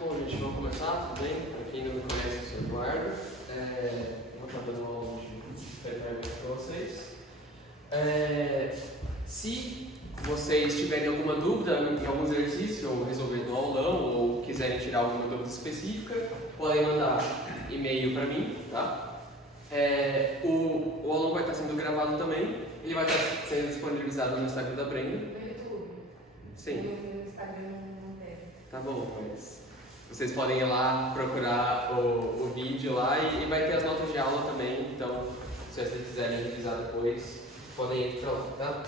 Bom, gente, vamos começar, tudo bem? Para quem não me conhece, eu sou o Eduardo. Vou estar dando uma aula de treinamento para vocês. Se vocês tiverem alguma dúvida em algum exercício, ou resolver no aulão, ou quiserem tirar alguma dúvida específica, podem mandar e-mail para mim, tá? O aulão vai estar sendo gravado também, ele vai estar sendo disponibilizado no Instagram da Brenda. No YouTube? Sim. No Instagram não tem. Tá bom, mas vocês podem ir lá procurar o vídeo lá e vai ter as notas de aula também, então se vocês quiserem revisar depois, podem ir para lá, tá?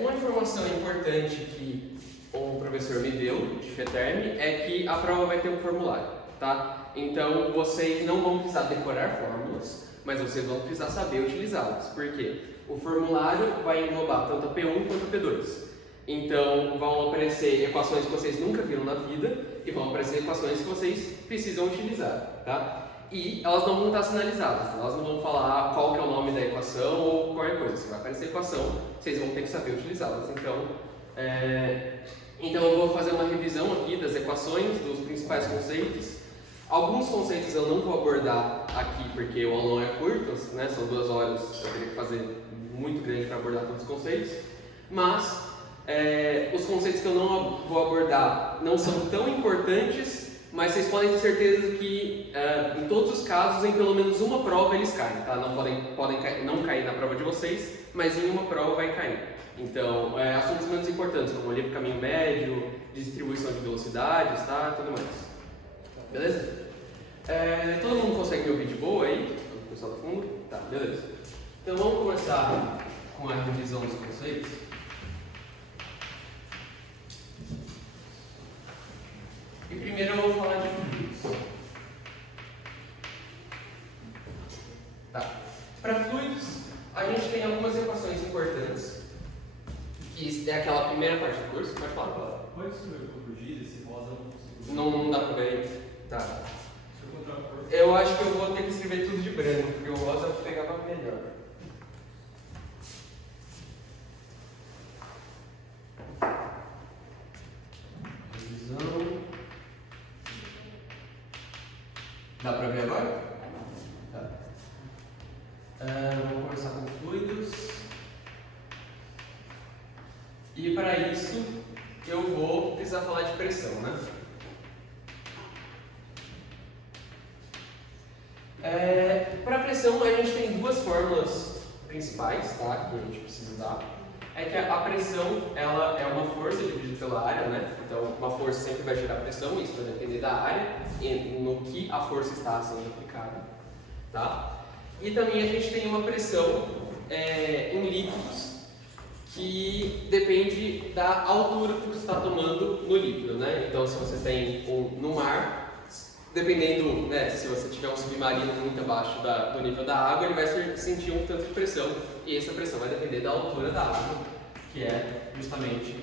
Uma informação importante que o professor me deu de FETERM é que a prova vai ter um formulário, tá? Então vocês não vão precisar decorar fórmulas, mas vocês vão precisar saber utilizá-las, porque o formulário vai englobar tanto a P1 quanto a P2. Então vão aparecer equações que vocês nunca viram na vida e vão aparecer equações que vocês precisam utilizar, tá? E elas não vão estar sinalizadas, elas não vão falar qual que é o nome da equação ou qualquer coisa. Se vai aparecer equação, vocês vão ter que saber utilizá-las. Então eu vou fazer uma revisão aqui das equações, dos principais conceitos. Alguns conceitos eu não vou abordar aqui porque o aulão é curto, né? São 2 horas, eu teria que fazer muito grande para abordar todos os conceitos. Mas os conceitos que eu não vou abordar não são tão importantes, mas vocês podem ter certeza que em todos os casos, em pelo menos uma prova eles caem, tá? Não podem não cair na prova de vocês, mas em uma prova vai cair. Então, assuntos menos importantes, como livre caminho médio, distribuição de velocidades, tá? Tudo mais. Beleza? Todo mundo consegue me ouvir de boa aí? O pessoal do fundo? Tá, beleza. Então vamos começar com a revisão dos conceitos. E primeiro eu vou falar de fluidos. Tá. Para fluidos, a gente tem algumas equações importantes, que é aquela primeira parte do curso. Pode falar? Pode escrever por giz, esse rosa eu não consigo. Não dá para ver. Tá. Se eu encontrar a cor. Eu acho que eu vou ter que escrever tudo de branco, porque o rosa eu pegava melhor. Revisão. Dá pra ver agora? Tá. Vamos começar com fluidos. E para isso eu vou precisar falar de pressão, né? Para pressão a gente tem 2 fórmulas principais, tá? Que a gente precisa usar. É que a pressão ela é uma força dividida pela área, né? Então uma força sempre vai gerar pressão, isso vai depender da área e no que a força está sendo aplicada, tá? E também a gente tem uma pressão em líquidos que depende da altura que você está tomando no líquido, né? Então se você tem no mar, dependendo, né, se você tiver um submarino muito abaixo do nível da água, ele vai sentir um tanto de pressão, e essa pressão vai depender da altura da água, que é justamente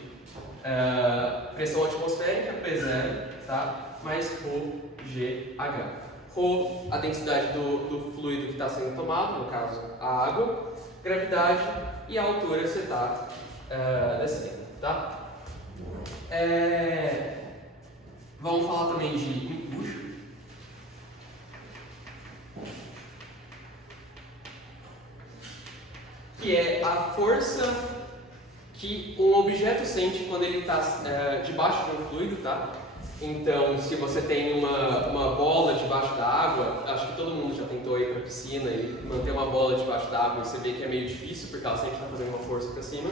pressão atmosférica, P0, tá? Mais ρGH. Rho, a densidade do fluido que está sendo tomado, no caso a água, gravidade e a altura que você está descendo, tá? Vamos falar também de empuxo. Que é a força que um objeto sente quando ele está debaixo de um fluido, tá? Então, se você tem uma bola debaixo da água, acho que todo mundo já tentou ir para a piscina e manter uma bola debaixo da água e você vê que é meio difícil porque ela sempre está fazendo uma força para cima.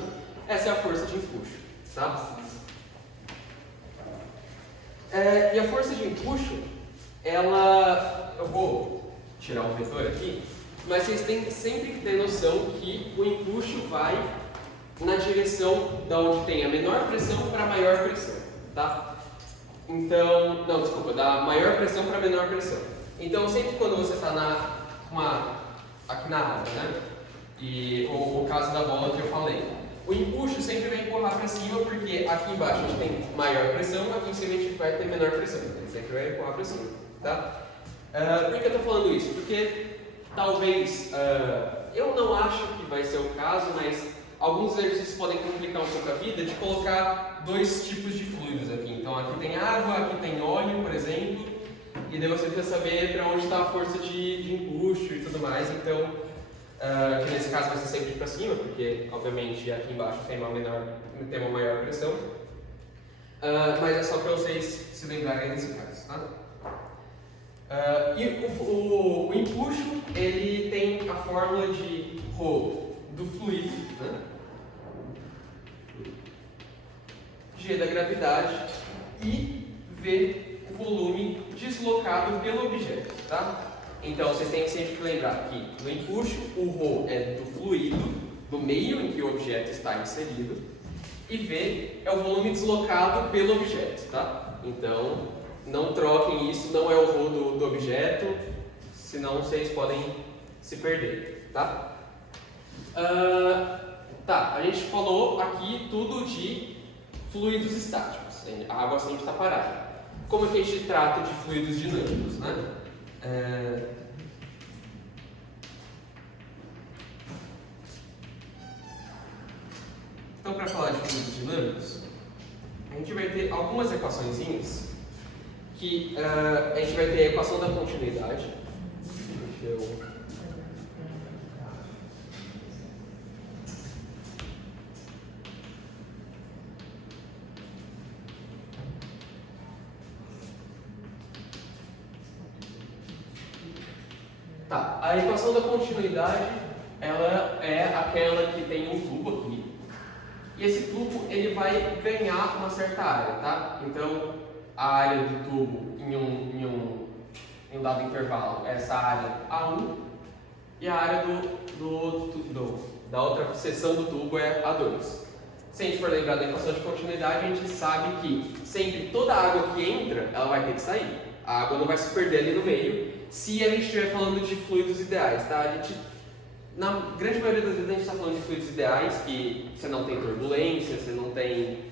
Essa é a força de empuxo, tá? E a força de empuxo, eu vou tirar o vetor aqui, mas vocês têm sempre que ter noção que o empuxo vai na direção da onde tem a menor pressão para a maior pressão, tá? Então, não, desculpa, da maior pressão para a menor pressão. Então, sempre quando você está aqui na área, né? E o caso da bola que eu falei, o empuxo sempre vai empurrar para cima, porque aqui embaixo a gente tem maior pressão, aqui em cima a gente vai ter menor pressão. Ele sempre vai empurrar para cima, tá? Por que eu estou falando isso? Porque talvez, eu não acho que vai ser o caso, mas alguns exercícios podem complicar um pouco a vida de colocar dois tipos de fluidos aqui. Então aqui tem água, aqui tem óleo, por exemplo, e daí você precisa saber para onde está a força de empuxo e tudo mais. Então, que nesse caso vai ser sempre para cima, porque obviamente aqui embaixo tem uma maior pressão. Mas é só para vocês se lembrarem desse caso, tá? E o empuxo, ele tem a fórmula de ρ do fluido, né? G da gravidade e V, o volume deslocado pelo objeto, tá? Então vocês têm sempre que lembrar que no empuxo o ρ é do fluido, do meio em que o objeto está inserido, e V é o volume deslocado pelo objeto, tá? Então não troquem isso, não é o ρ do objeto, senão vocês podem se perder, tá? A gente falou aqui tudo de fluidos estáticos, a água sempre está parada. Como é que a gente trata de fluidos dinâmicos, né? Então, para falar de fluidos dinâmicos, a gente vai ter algumas equaçõezinhas que a gente vai ter a equação da continuidade. Deixa eu... Tá, a equação da continuidade, ela é aquela que tem um tubo aqui. E esse tubo, ele vai ganhar uma certa área, tá? Então, a área do tubo em um dado intervalo é essa área A1 e a área da outra seção do tubo é A2. Se a gente for lembrar da equação de continuidade, a gente sabe que sempre toda água que entra, ela vai ter que sair. A água não vai se perder ali no meio, se a gente estiver falando de fluidos ideais, tá? Na grande maioria das vezes a gente está falando de fluidos ideais, que você não tem turbulência, você não tem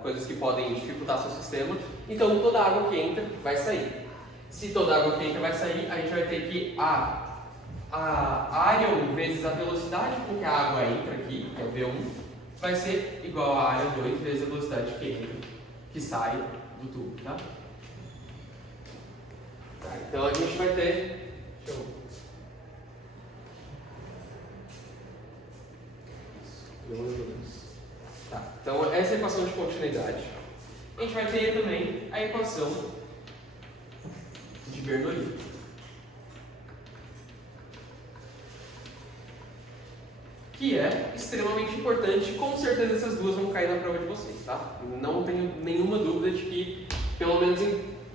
coisas que podem dificultar seu sistema, então toda água que entra vai sair. Se toda água que entra vai sair, a gente vai ter que a área 1 vezes a velocidade com que a água entra aqui, que é V1, vai ser igual a área 2 vezes a velocidade que sai do tubo, tá? Então a gente vai ter... Deixa eu... Tá, então essa é a equação de continuidade. A gente vai ter também a equação de Bernoulli. Que é extremamente importante, com certeza essas duas vão cair na prova de vocês, tá? Não tenho nenhuma dúvida de que, pelo menos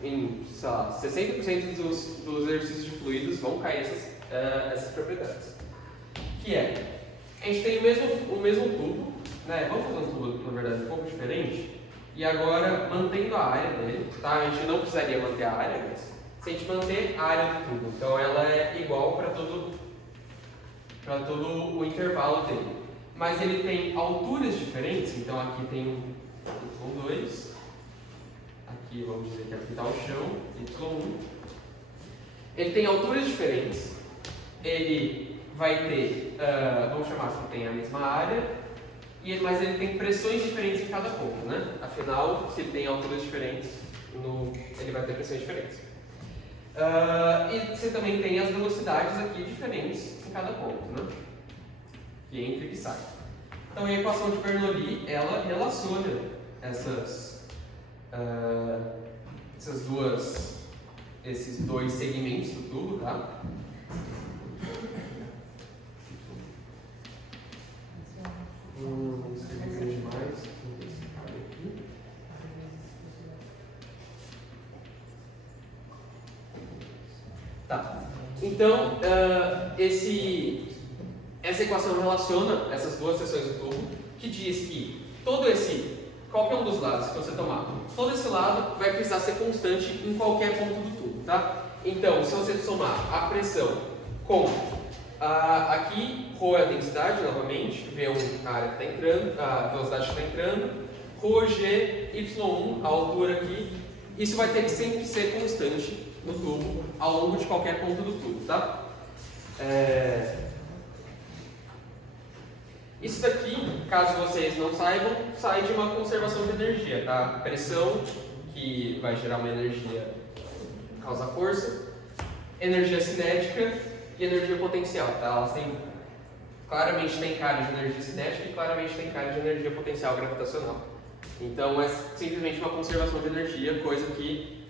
em sei lá, 60% dos exercícios de fluidos vão cair essas propriedades. Que é, a gente tem o mesmo tubo, né? Vamos fazer um tubo, na verdade, um pouco diferente. E agora, mantendo a área dele, tá? A gente não precisaria manter a área, mas se a gente manter a área do tubo, então ela é igual para todo o intervalo dele. Mas ele tem alturas diferentes, então aqui tem y2, aqui vamos dizer que aqui está o chão, y1. Ele tem alturas diferentes, ele vai ter, vamos chamar que tem a mesma área, mas ele tem pressões diferentes em cada ponto, né? Afinal, se ele tem alturas diferentes, ele vai ter pressões diferentes. E você também tem as velocidades aqui diferentes em cada ponto, né? Que entra e que sai. Então a equação de Bernoulli, ela relaciona esses dois segmentos do tubo, tá? Vamos escrever demais. Tá. Então, essa equação relaciona essas duas seções do tubo, que diz que qualquer um dos lados que você tomar, todo esse lado vai precisar ser constante em qualquer ponto do tubo, tá? Então, se você somar a pressão com aqui, ρ é a densidade, novamente, V1 a área que está entrando, a velocidade que está entrando, ρg, y1, a altura aqui, isso vai ter que sempre ser constante no tubo, ao longo de qualquer ponto do tubo, tá? Isso daqui, caso vocês não saibam, sai de uma conservação de energia, tá? Pressão, que vai gerar uma energia que causa força, energia cinética e energia potencial, tá? Elas têm, claramente tem cara de energia cinética e claramente tem cara de energia potencial gravitacional. Então é simplesmente uma conservação de energia, coisa que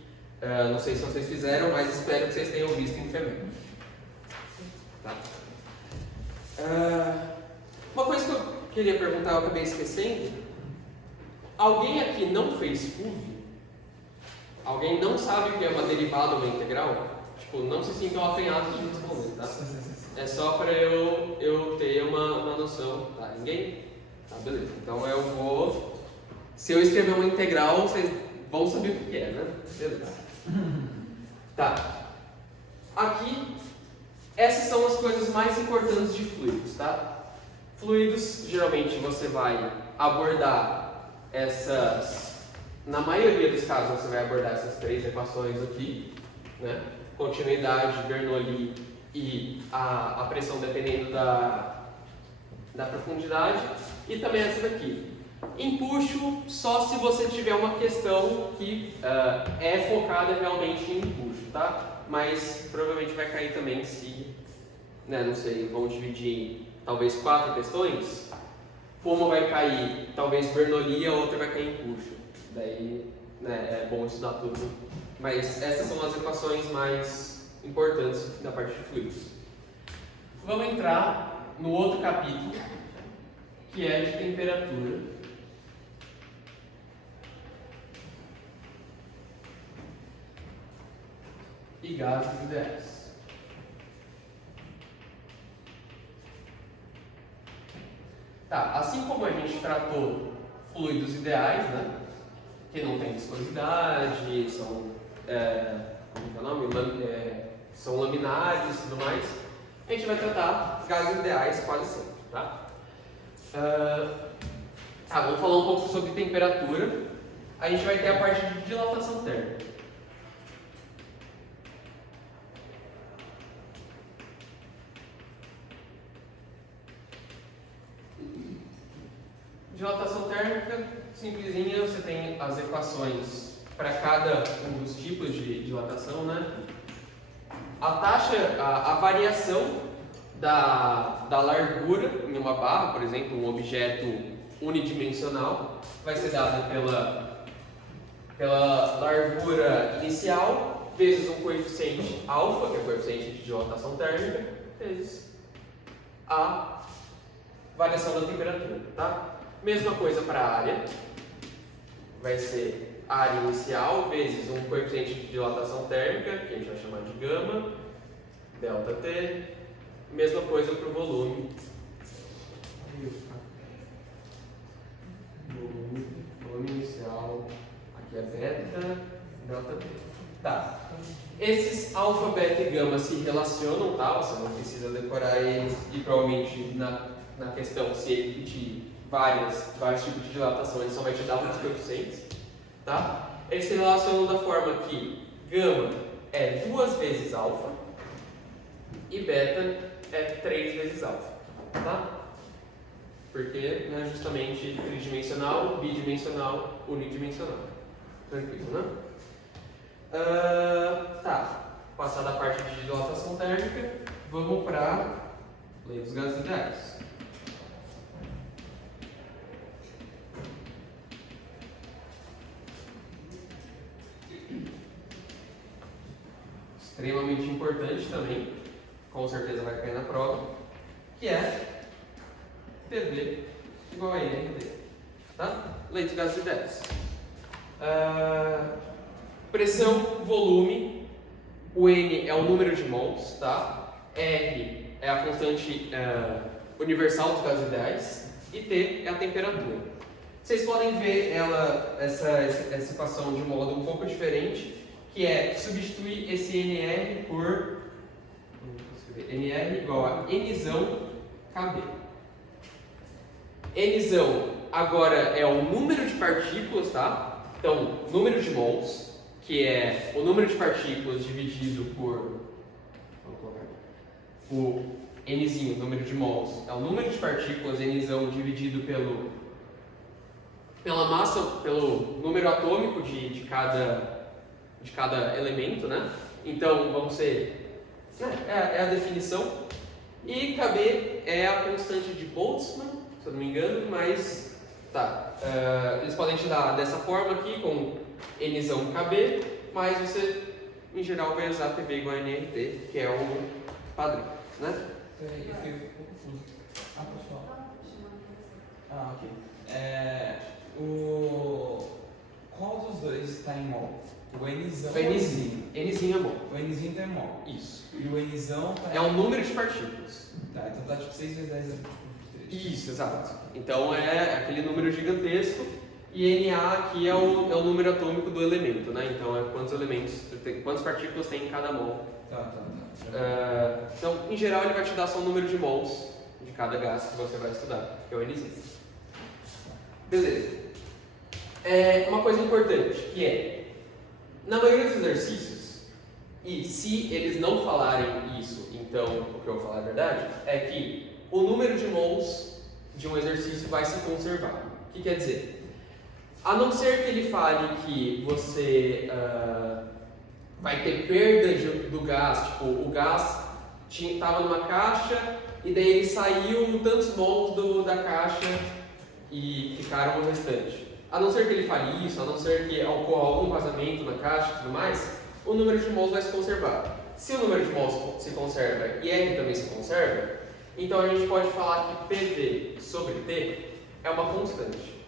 não sei se vocês fizeram, mas espero que vocês tenham visto em FEMEC. Tá? Uma coisa que eu queria perguntar, eu acabei esquecendo. Alguém aqui não fez FUV? Alguém não sabe o que é uma derivada ou uma integral? Tipo, não se sintam acanhados de responder, tá? É só para eu ter uma noção, tá? Ninguém? Tá, beleza. Então eu vou... Se eu escrever uma integral, vocês vão saber o que é, né? Beleza. Tá. Aqui, essas são as coisas mais importantes de fluidos, tá? Fluidos, geralmente você vai abordar essas... Na maioria dos casos, você vai abordar essas três equações aqui, né? Continuidade, Bernoulli e a pressão dependendo da profundidade. E também essa daqui. Empuxo só se você tiver uma questão que é focada realmente em empuxo, tá? Mas provavelmente vai cair também se, né, não sei, vão dividir talvez 4 questões. Uma vai cair talvez Bernoulli e a outra vai cair empuxo. Daí, né, é bom estudar tudo. Mas essas são as equações mais importantes da parte de fluidos. Vamos entrar no outro capítulo, que é de temperatura. E gases ideais. Tá, assim como a gente tratou fluidos ideais, né, que não tem viscosidade, são, como é o nome? São laminares e tudo mais, a gente vai tratar gases ideais quase sempre, tá? Vamos falar um pouco sobre temperatura. A gente vai ter a parte de dilatação térmica. Dilatação térmica, simplesinha, você tem as equações para cada um dos tipos de dilatação, né? A taxa, a variação da largura em uma barra, por exemplo, um objeto unidimensional, vai ser dada pela largura inicial vezes um coeficiente alfa, que é o coeficiente de dilatação térmica, vezes a variação da temperatura, tá? Mesma coisa para a área, vai ser área inicial vezes um coeficiente de dilatação térmica, que a gente vai chamar de gama, ΔT. Mesma coisa para o volume. Volume inicial, aqui é beta, ΔT. Tá. Esses alfa, beta e gama se relacionam, tá? Você não precisa decorar eles e provavelmente na questão, se ele repetir vários tipos de dilatação, ele só vai te dar uns coeficientes, tá? Eles se relacionam da forma que gama é 2 vezes alfa e beta é 3 vezes alfa, tá? Porque é justamente tridimensional, bidimensional, unidimensional. Tranquilo, né? Tá. Passada a parte de dilatação térmica, vamos para a lei dos gases ideais. Extremamente importante também, com certeza vai cair na prova, que é PV igual a NRD, tá? Lei dos gases ideais. Pressão, volume, o N é o número de mols, tá? R é a constante universal dos gases ideais e T é a temperatura. Vocês podem ver essa equação de um modo um pouco diferente, que é substituir esse NR por NR igual a Nzão KB. Nzão agora é o número de partículas, tá? Então, número de mols, que é o número de partículas dividido por o Nzinho, número de mols, é o número de partículas, Nzão, dividido pela massa, pelo número atômico de cada elemento, né? Então, vamos ser... É a definição. E Kb é a constante de Boltzmann, se eu não me engano, mas... Tá. Eles podem te dar dessa forma aqui, com Nzão Kb, mas você, em geral, vai usar PV igual a nRT, que é o padrão, né? Peraí, eu fiquei um pouco confuso. Pode falar. Ok. Qual dos dois está em mol? O Nzão. O Nzinho. Nzinho é bom. O Nzinho está em mol. Isso. E o Nzão tá É o número de partículas. Tá, então tá tipo 6 vezes 10 é tipo 3. Isso, exato. Então é aquele número gigantesco e Na aqui é o número atômico do elemento, né? Então é quantas partículas tem em cada mol. Tá. Então, em geral, ele vai te dar só o número de mols de cada gás que você vai estudar, que é o Nzinho. Beleza. Uma coisa importante, que é, na maioria dos exercícios, e se eles não falarem isso, então o que eu vou falar é verdade, é que o número de mols de um exercício vai se conservar. O que quer dizer? A não ser que ele fale que você vai ter perda do gás, tipo, o gás estava numa caixa e daí ele saiu tantos mols da caixa e ficaram o restante. A não ser que ele fale isso, a não ser que ocorra algum vazamento na caixa e tudo mais, o número de mols vai se conservar. Se o número de mols se conserva e R também se conserva, então a gente pode falar que PV sobre T é uma constante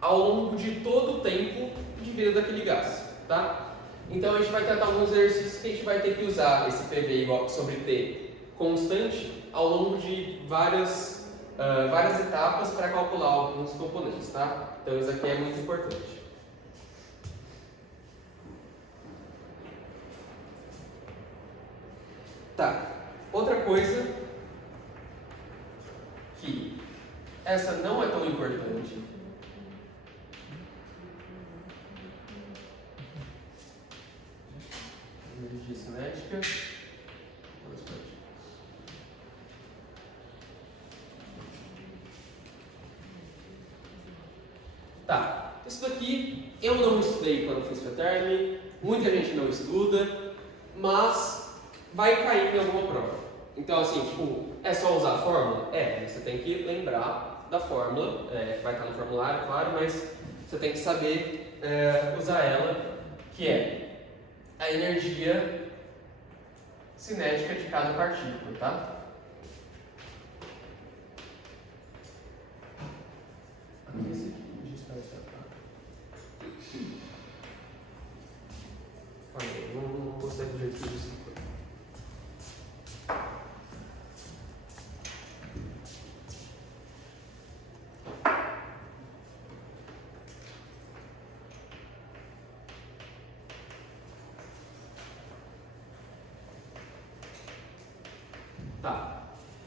ao longo de todo o tempo de vida daquele gás, tá? Então a gente vai tratar alguns exercícios que a gente vai ter que usar esse PV igual sobre T constante ao longo de várias etapas para calcular alguns componentes, tá? Então isso aqui é muito importante. Tá, outra coisa que essa não é tão importante, energia cinética. Tá, isso daqui eu não estudei quando fiz FETERM, muita gente não estuda, mas vai cair em alguma prova. Então assim, tipo, é só usar a fórmula? Você tem que lembrar da fórmula, vai estar no formulário, claro, mas você tem que saber usar ela, que é a energia cinética de cada partícula, tá? Esse aqui podia estar não gostei do jeito que isso foi. Tá.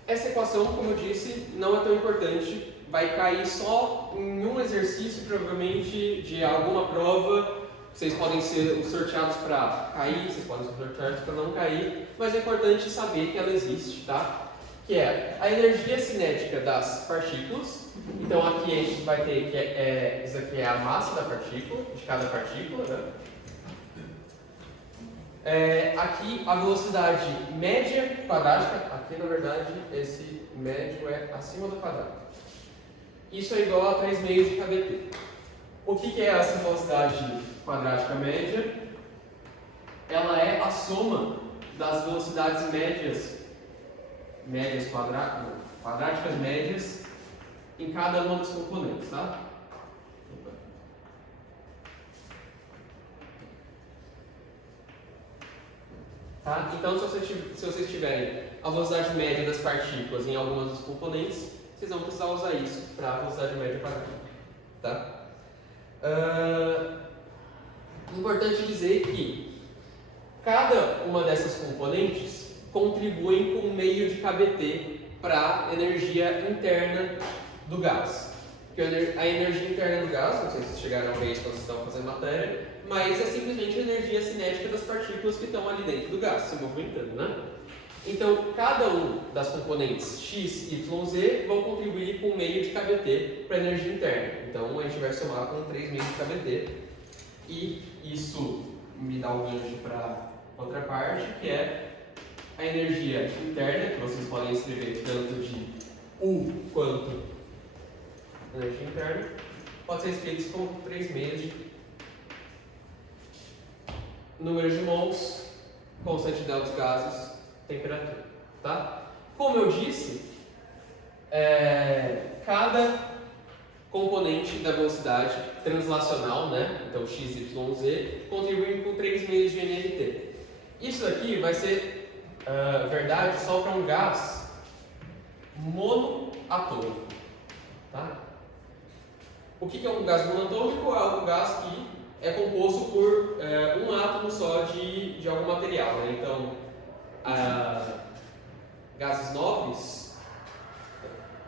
Essa equação, como eu disse, não é tão importante. Vai cair só em um exercício, provavelmente, de alguma prova. Vocês podem ser sorteados para cair, vocês podem ser sorteados para não cair, mas é importante saber que ela existe, tá? Que é a energia cinética das partículas. Então aqui a gente vai ter que isso aqui é a massa da partícula, de cada partícula, né? Aqui a velocidade média quadrática, aqui na verdade esse médio é acima do quadrado. Isso é igual a 3 meios de kBp. O que é essa velocidade quadrática média? Ela é a soma das velocidades médias quadráticas médias em cada uma dos componentes, tá? Tá? Então, se vocês tiverem a velocidade média das partículas em algumas dos componentes, vocês vão precisar usar isso para a velocidade média quadrática. Tá? Importante dizer que cada uma dessas componentes contribuem com um meio de kBt para a energia interna do gás. Porque a energia interna do gás, não sei se vocês chegaram a ver isso quando vocês estavam fazendo matéria, mas é simplesmente a energia cinética das partículas que estão ali dentro do gás, se movimentando, né? Então, cada um das componentes x, y, z vão contribuir com meio de kBt para a energia interna. Então, a gente vai somar com 3 meios de kBt. E isso me dá um gancho para outra parte, que é a energia interna, que vocês podem escrever tanto de U quanto energia interna, pode ser escrito como 3 meios de número de mols, constante de dos gases, temperatura, tá? Como eu disse, cada componente da velocidade translacional, né? Então x, y, z, contribuem com 3 meios de nRT. Isso aqui vai ser verdade só para um gás monoatômico, tá? O que é um gás monoatômico? É um gás que é composto por um átomo só de algum material, né? Então, gases nobres,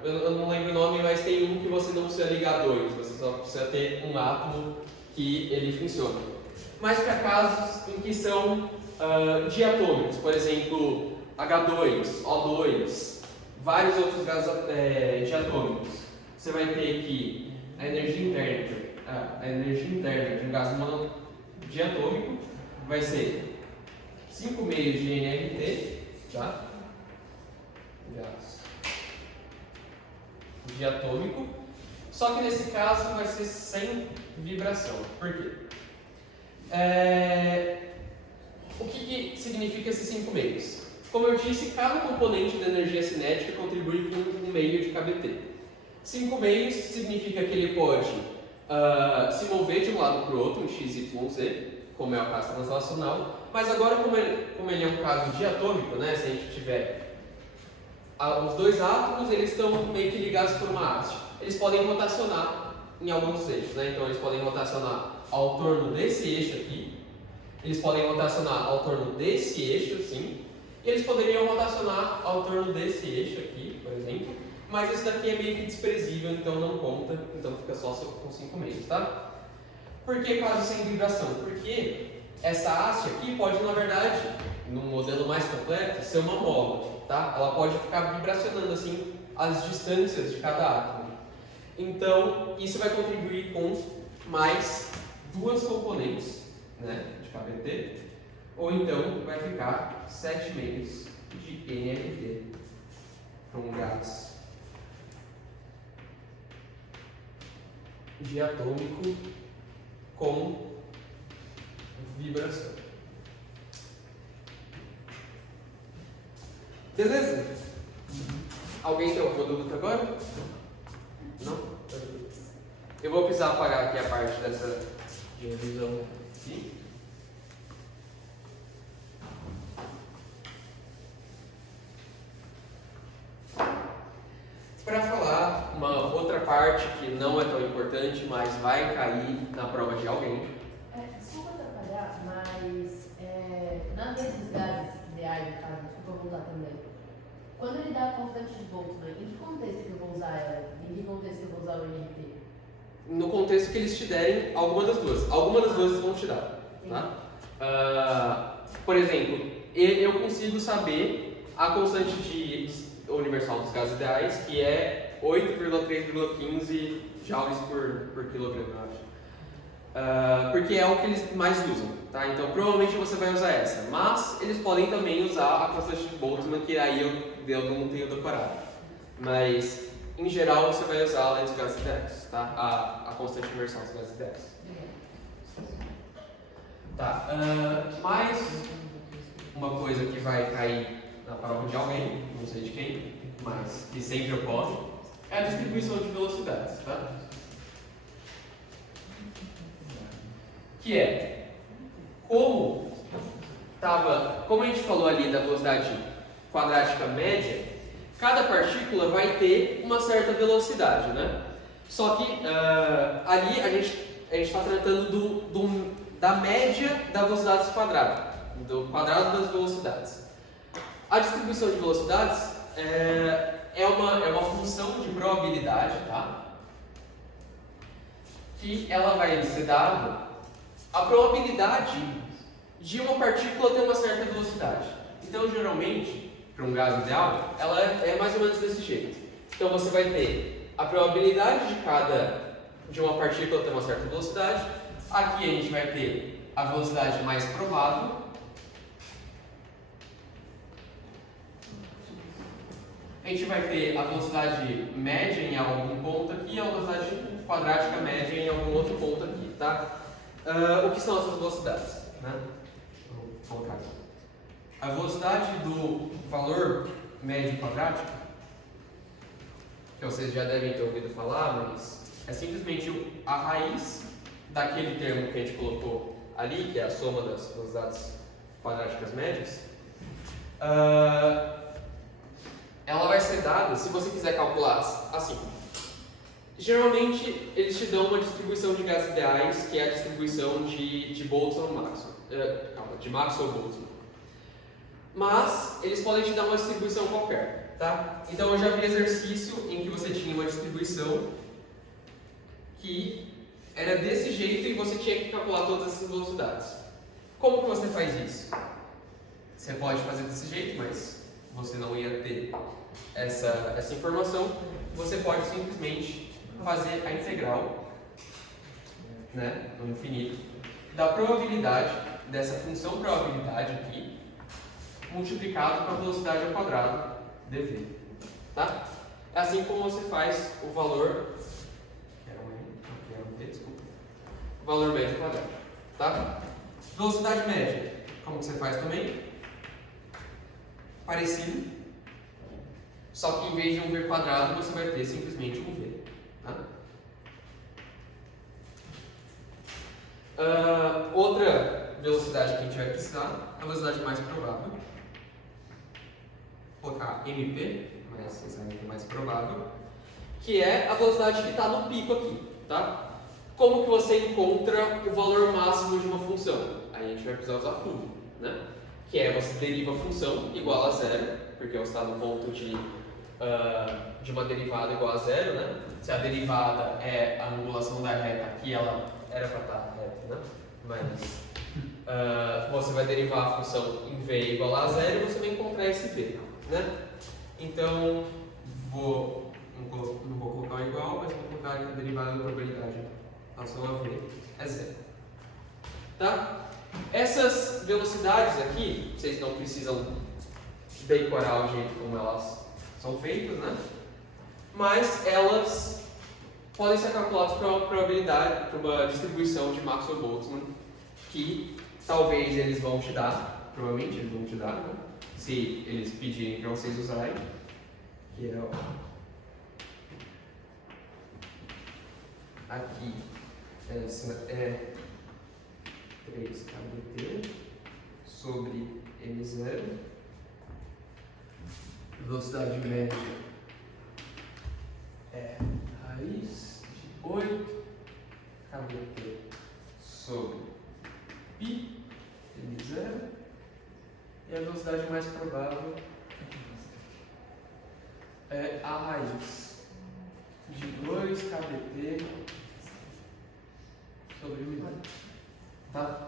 eu não lembro o nome, mas tem um que você não precisa ligar dois, você só precisa ter um átomo que ele funciona. Mas para casos em que são diatômicos, por exemplo, H2, O2, vários outros gases diatômicos, você vai ter que a energia interna de um gás monodiatômico vai ser 5 meios de nRT, tá? Gás diatômico, só que nesse caso vai ser sem vibração. Por quê? O que significa esses 5 meios? Como eu disse, cada componente da energia cinética contribui com um meio de kBt. 5 meios significa que ele pode se mover de um lado para o outro, em x, y, z, como é o caso translacional, mas agora como ele é um caso diatômico, né, se a gente tiver os dois átomos, eles estão meio que ligados por uma haste. Eles podem rotacionar em alguns eixos, né? Então eles podem rotacionar ao torno desse eixo aqui, eles podem rotacionar ao torno desse eixo, sim, e eles poderiam rotacionar ao torno desse eixo aqui, por exemplo, mas esse daqui é meio que desprezível, então não conta, então fica só com 5 meios, tá? Por que quase sem vibração? Porque essa haste aqui pode, na verdade, no modelo mais completo, ser uma mola, tá? Ela pode ficar vibracionando assim as distâncias de cada átomo. Então, isso vai contribuir com mais 2 componentes, né, de kBt, ou então vai ficar 7 meios de nRT para um gás diatômico com vibração. Beleza? Alguém tem alguma dúvida agora? Não? Eu vou precisar apagar aqui a parte dessa revisão aqui. Para falar uma outra parte que não é tão importante, mas vai cair na prova de alguém. Desculpa atrapalhar, mas nas leis dos gases ideais, no caso, desculpa voltar também. Quando ele dá a constante de Boltzmann, em que contexto que eu vou usar ela? Em que contexto que eu vou usar o nRT? No contexto que eles te derem, alguma das duas. Alguma das duas eles vão te dar. Tá? Por exemplo, eu consigo saber a constante universal dos gases ideais, que é 8,3,15 joules por quilograma, eu acho. Porque é o que eles mais usam, tá? Então provavelmente você vai usar essa, mas eles podem também usar a constante de Boltzmann, que aí eu não tenho decorado. Mas em geral você vai usar a lei dos gases ideais, tá? A constante universal dos gases ideais. Tá, mais uma coisa que vai cair na prova de alguém, não sei de quem, mas que sempre ocorre, é a distribuição de velocidades, tá? Que é, como a gente falou ali da velocidade quadrática média, cada partícula vai ter uma certa velocidade, né? Só que ali a gente está tratando da média da velocidade quadrada, do quadrado das velocidades. A distribuição de velocidades é uma função de probabilidade, tá? Que ela vai ser dada a probabilidade de uma partícula ter uma certa velocidade. Então, geralmente, para um gás ideal, ela é mais ou menos desse jeito. Então você vai ter a probabilidade de uma partícula ter uma certa velocidade. Aqui a gente vai ter a velocidade mais provável. A gente vai ter a velocidade média em algum ponto aqui e a velocidade quadrática média em algum outro ponto aqui, tá? O que são essas velocidades? Né? Vou colocar aqui. A velocidade do valor médio quadrático, que vocês já devem ter ouvido falar, mas é simplesmente a raiz daquele termo que a gente colocou ali, que é a soma das velocidades quadráticas médias. Ela vai ser dada, se você quiser calcular assim. Geralmente eles te dão uma distribuição de gases ideais, que é a distribuição de Boltzmann-Maxwell, de Maxwell-Boltzmann. Mas eles podem te dar uma distribuição qualquer, tá? Então eu já vi exercício em que você tinha uma distribuição que era desse jeito e você tinha que calcular todas essas velocidades. Como que você faz isso? Você pode fazer desse jeito, mas você não ia ter essa informação. Você pode simplesmente fazer a integral, né, no infinito, da probabilidade dessa função probabilidade aqui, multiplicado com a velocidade ao quadrado dv. Tá? É assim como você faz o valor. O valor médio quadrado. Tá? Velocidade média. Como que você faz também? Parecido. Só que em vez de um v quadrado, você vai ter simplesmente um v. Tá? Outra velocidade que a gente vai precisar, a velocidade mais provável. Vou colocar MP, mas vocês sabem que é mais provável, que é a velocidade que está no pico aqui, tá? Como que você encontra o valor máximo de uma função? Aí a gente vai precisar usar fluxo, né? Que é você deriva a função igual a zero, porque você está no ponto de uma derivada igual a zero, né? Se a derivada é a angulação da reta, aqui ela era para estar reta, né? Mas você vai derivar a função em v igual a zero e você vai encontrar esse v, né? Então, não vou colocar o igual, mas vou colocar a derivada da probabilidade em relação a v é zero. Tá? Essas velocidades aqui, vocês não precisam decorar o jeito como elas são feitas, né? Mas elas podem ser calculadas para uma probabilidade, para uma distribuição de Maxwell-Boltzmann, que talvez eles vão te dar, provavelmente eles vão te dar, né? Se eles pedirem para vocês usarem, que é aqui, essa é 3kBt sobre m0, velocidade média é raiz de 8kBt sobre π m0, e a velocidade mais provável é a raiz de 2kBt sobre m0. Tá?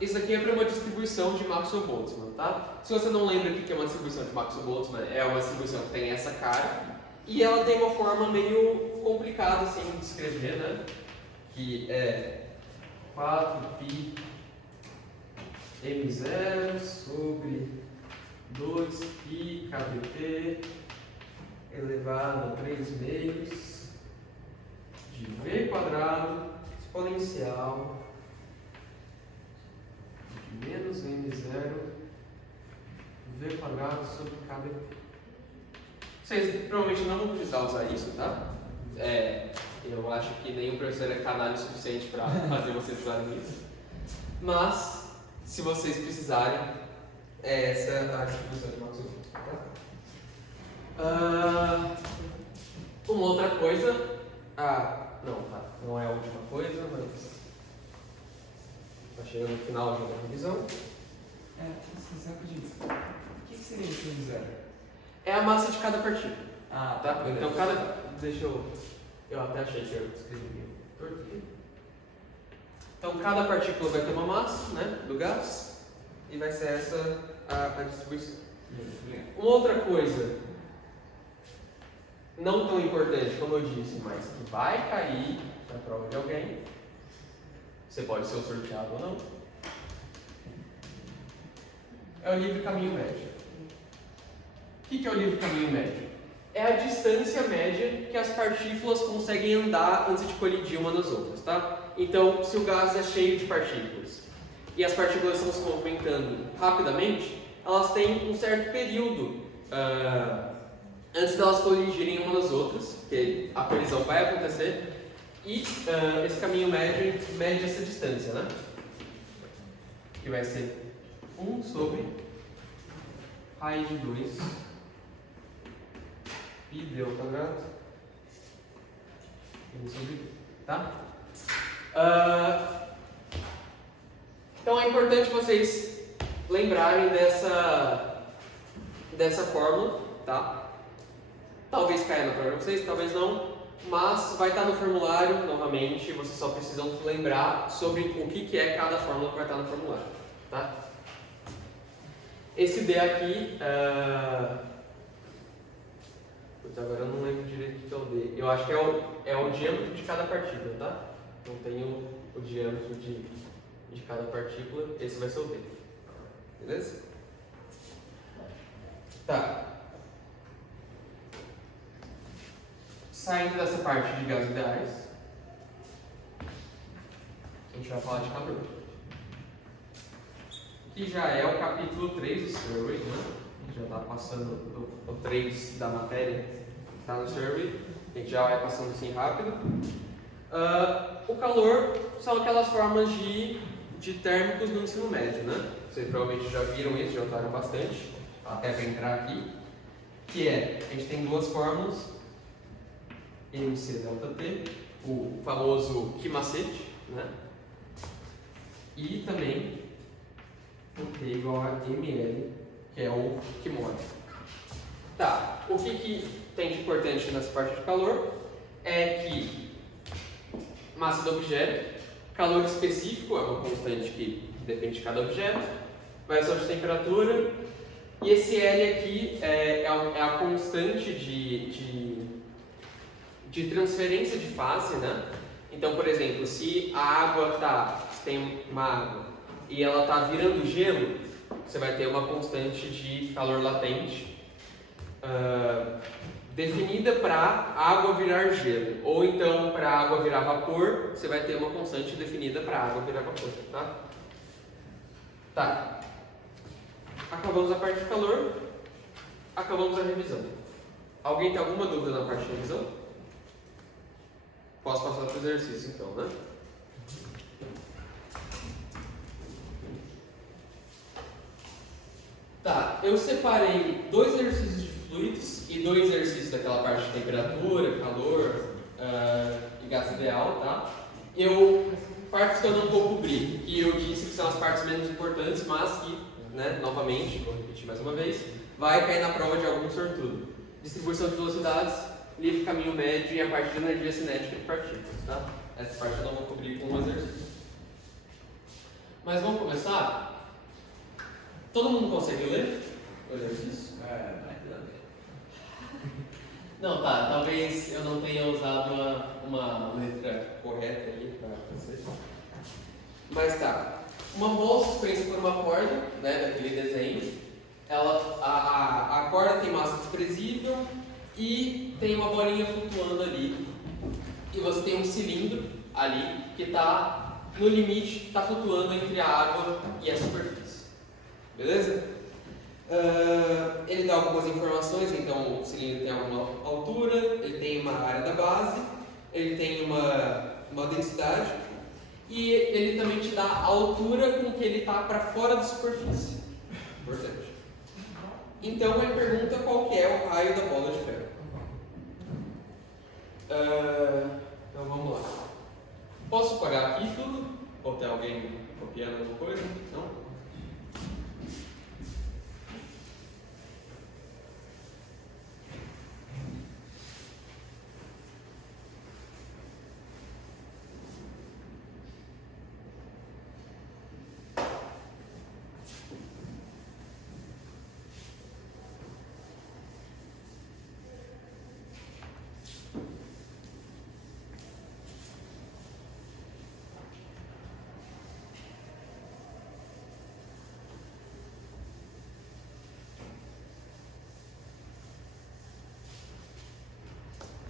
Isso aqui é para uma distribuição de Maxwell-Boltzmann, tá? Se você não lembra o que é uma distribuição de Maxwell-Boltzmann, é uma distribuição que tem essa cara e ela tem uma forma meio complicada assim de escrever, né? Que é 4π m0 sobre 2πkBt elevado a 3 meios de v quadrado exponencial de menos m0 v quadrado sobre kBt. Vocês provavelmente não vão precisar usar isso, tá? Eu acho que nenhum professor é canalha o suficiente para fazer vocês usarem isso. Mas, se vocês precisarem, essa é a distribuição de Maxwell. Tá? Uma outra coisa. Não é a última coisa, mas está chegando no final já da revisão. Rapidinho. O que seria esse m0? É a massa de cada partícula. Tá. Então deixa eu até achei que eu escrevi torto aqui. Então cada partícula vai ter uma massa, né, do gás, e vai ser essa a distribuição. Uma outra coisa, não tão importante, como eu disse, mas que vai cair na prova de alguém, você pode ser o sorteado ou não, é o livre caminho médio. O que é o livre caminho médio? É a distância média que as partículas conseguem andar antes de colidir uma nas outras, tá? Então, se o gás é cheio de partículas e as partículas estão se movimentando rapidamente, elas têm um certo período antes delas colidirem uma nas outras, que a colisão vai acontecer, e esse caminho médio mede essa distância, né? Que vai ser 1 sobre raiz de 2 pi ao quadrado, 1 sobre d, tá? Então é importante vocês lembrarem dessa fórmula, tá? Talvez caia na prova de vocês, talvez não, mas vai estar no formulário novamente, vocês só precisam lembrar sobre o que é cada fórmula que vai estar no formulário, tá? Esse D aqui, agora eu não lembro direito o que é o D, eu acho que é o diâmetro de cada partícula, tá? Não tenho o diâmetro de cada partícula, esse vai ser o D, beleza? Tá. Saindo dessa parte de gases ideais, a gente vai falar de calor, que já é o capítulo 3 do Survey, né? Já está passando o 3 da matéria, está no Survey, a gente já vai passando assim rápido. O calor são aquelas formas de térmicos no ensino médio, né? Vocês provavelmente já viram isso, já usaram bastante, até para entrar aqui, que é, a gente tem duas fórmulas, MC delta T, o famoso Q-macete, né? E também o T igual a ml, que é o Q-mol. Tá, o que tem de importante nessa parte de calor é que massa do objeto, calor específico é uma constante que depende de cada objeto, variação de temperatura, e esse L aqui é a constante de transferência de fase, né? Então, por exemplo, se a água tem uma água e ela está virando gelo, você vai ter uma constante de calor latente definida para a água virar gelo, ou então para a água virar vapor, você vai ter uma constante definida para a água virar vapor, tá? Tá. Acabamos a parte de calor, acabamos a revisão. Alguém tem alguma dúvida na parte de revisão? Posso passar para o exercício então, né? Tá, eu separei 2 exercícios de fluidos e 2 exercícios daquela parte de temperatura, calor e gás ideal, tá? Partes que eu não vou cobrir, que eu disse que são as partes menos importantes, mas que, né, novamente, vou repetir mais uma vez, vai cair na prova de algum sortudo. Distribuição de velocidades, livre caminho médio e a parte de energia cinética de partículas, tá? Essa parte eu não vou cobrir com um exercício. Mas vamos começar? Todo mundo consegue ler o exercício? Não, tá, talvez eu não tenha usado uma letra correta aí para você. Mas tá. Uma bola suspensa por uma corda, né, daquele desenho. A corda tem massa desprezível e tem uma bolinha flutuando ali. E você tem um cilindro ali que está no limite, está flutuando entre a água e a superfície. Beleza? Ele dá algumas informações, então o cilindro tem alguma altura, ele tem uma área da base, ele tem uma densidade e ele também te dá a altura com que ele está para fora da superfície. Importante. Então ele pergunta qual que é o raio da bola de ferro. Então vamos lá. Posso pagar aqui tudo? Ou tem alguém copiando alguma coisa? Não?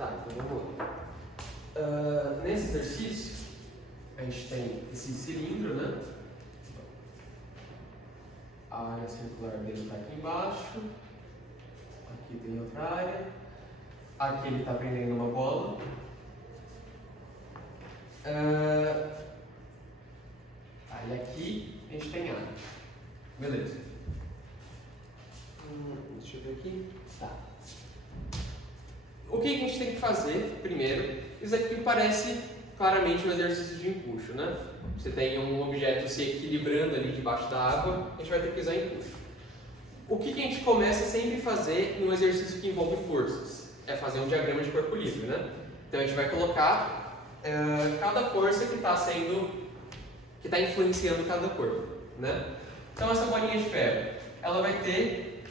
Tá, então vamos lá. Nesse exercício, a gente tem esse cilindro, né? A área circular dele está aqui embaixo. Aqui tem outra área. Aqui ele está prendendo uma bola. E aqui a gente tem área. Beleza. Deixa eu ver aqui. Tá. O que a gente tem que fazer primeiro? Isso aqui parece claramente um exercício de empuxo, né? Você tem um objeto se equilibrando ali debaixo da água, a gente vai ter que usar empuxo. O que a gente começa sempre a fazer em um exercício que envolve forças? É fazer um diagrama de corpo livre, né? Então a gente vai colocar cada força que está influenciando cada corpo, né? Então essa bolinha de ferro, ela vai ter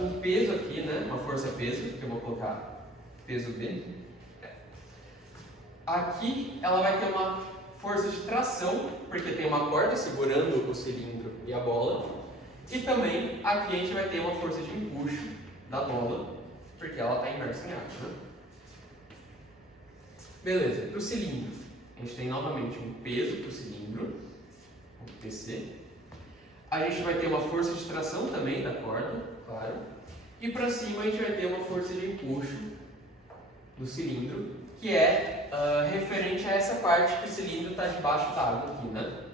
um peso aqui, né? Uma força-peso, que eu vou colocar peso B. Aqui ela vai ter uma força de tração, porque tem uma corda segurando o cilindro e a bola. E também aqui a gente vai ter uma força de empuxo da bola, porque ela está imersa em água, né? Beleza, para o cilindro, a gente tem novamente um peso para o cilindro, o PC. A gente vai ter uma força de tração também da corda, claro. E para cima a gente vai ter uma força de empuxo do cilindro, que é referente a essa parte que o cilindro está debaixo da água aqui, né?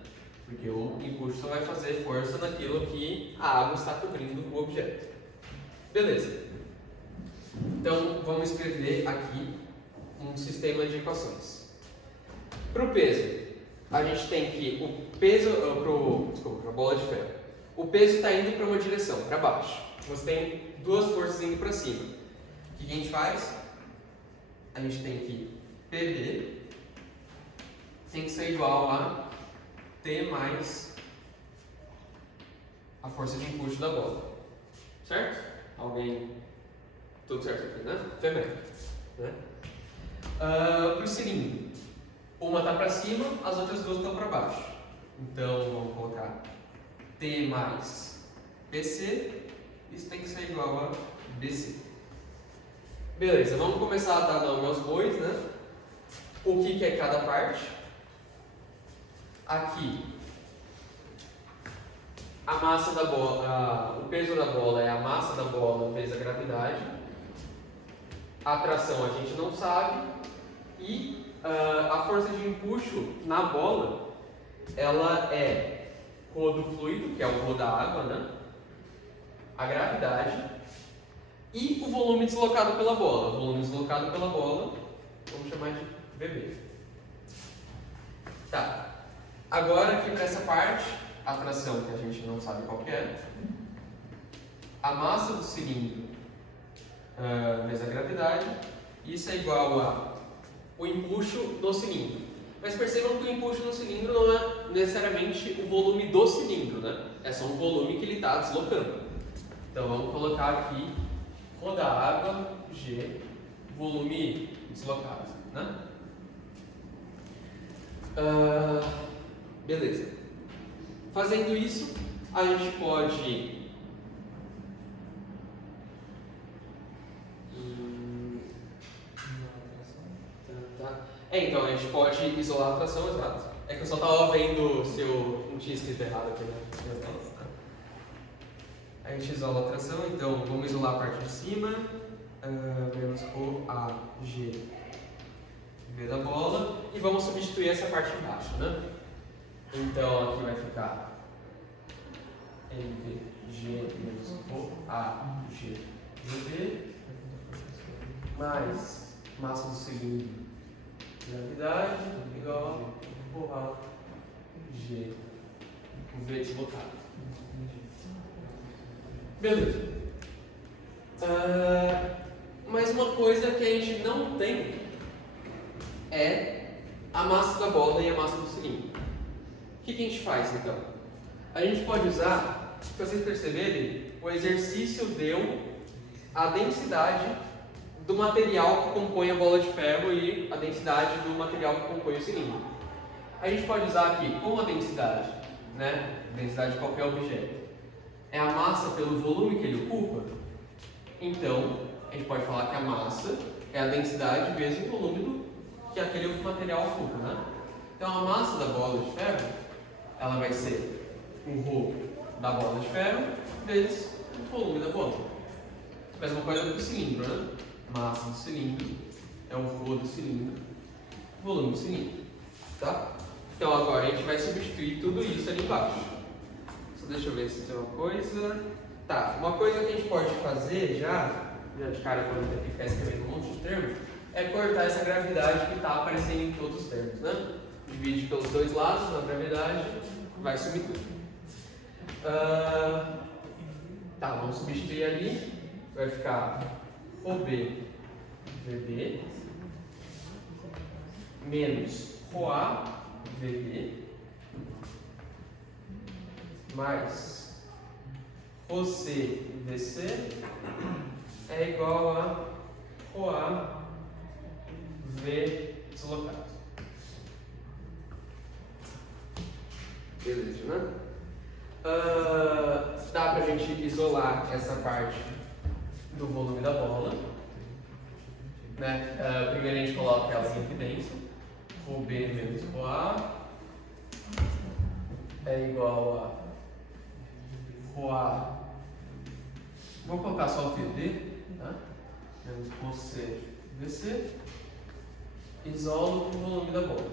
Porque o empuxo só vai fazer força naquilo que a água está cobrindo o objeto. Beleza. Então vamos escrever aqui um sistema de equações. Para o peso, a gente tem que o peso para a bola de ferro. O peso está indo para uma direção, para baixo. Você tem duas forças indo para cima. O que a gente faz? A gente tem que PB tem que ser igual a T mais a força de empuxo da bola. Certo? Alguém? Tudo certo aqui, né? Também. Né? Para o cilindro, uma está para cima, as outras duas estão para baixo. Então vamos colocar T mais PC, isso tem que ser igual a BC. Beleza, vamos começar a dar nome aos bois, né? O que é cada parte? Aqui, a massa da bola, o peso da bola é a massa da bola vezes a gravidade. A tração a gente não sabe. E a força de empuxo na bola, ela é ρ do fluido, que é o ρ da água, né? A gravidade e o volume deslocado pela bola. O volume deslocado pela bola, vamos chamar de VB. Tá. Agora aqui para essa parte, a tração que a gente não sabe qual que é, a massa do cilindro vezes a gravidade, isso é igual a o empuxo no cilindro. Mas percebam que o empuxo no cilindro não é necessariamente o volume do cilindro, né? É só um volume que ele está deslocando. Então vamos colocar aqui ρ da água, G, volume deslocado, né? Beleza. Fazendo isso, a gente pode então a gente pode isolar a tração, exato. É que eu só estava vendo se eu não tinha escrito errado aqui nas notas. Tá? A gente isola a tração, então vamos isolar a parte de cima, menos ρ, A, G, V da bola, e vamos substituir essa parte embaixo, né? Então aqui vai ficar MB, G, menos ρ, A, G, V, mais massa do cilindro, gravidade, igual a ρ, A, G, V deslocado. Beleza. Mas uma coisa que a gente não tem é a massa da bola e a massa do cilindro. O que a gente faz então? A gente pode usar, se vocês perceberem, o exercício deu a densidade do material que compõe a bola de ferro e a densidade do material que compõe o cilindro. A gente pode usar aqui como a densidade, né? Densidade de qualquer objeto é a massa pelo volume que ele ocupa. Então, a gente pode falar que a massa é a densidade vezes o volume que aquele material ocupa, né? Então a massa da bola de ferro, ela vai ser o rho da bola de ferro vezes o volume da bola. Mesma coisa do cilindro, né? Massa do cilindro é o rho do cilindro, volume do cilindro, tá? Então agora a gente vai substituir tudo isso ali embaixo. Só deixa eu ver se tem uma coisa. Tá, uma coisa que a gente pode fazer já de cara quando tem que ficar escrevendo um monte de termos, é cortar essa gravidade que está aparecendo em todos os termos, né? Divide pelos dois lados na gravidade, vai sumir tudo. Tá, vamos substituir ali, vai ficar OB VB menos OA VB mais OC VC é igual a OA V deslocado. Beleza, né? Dá pra gente isolar essa parte do volume da bola, né? Primeiro a gente coloca ela em evidência. ρB menos ρA é igual a ρA. Vou colocar só o VD, tá? Menos OC VC. Isolo o volume da bola.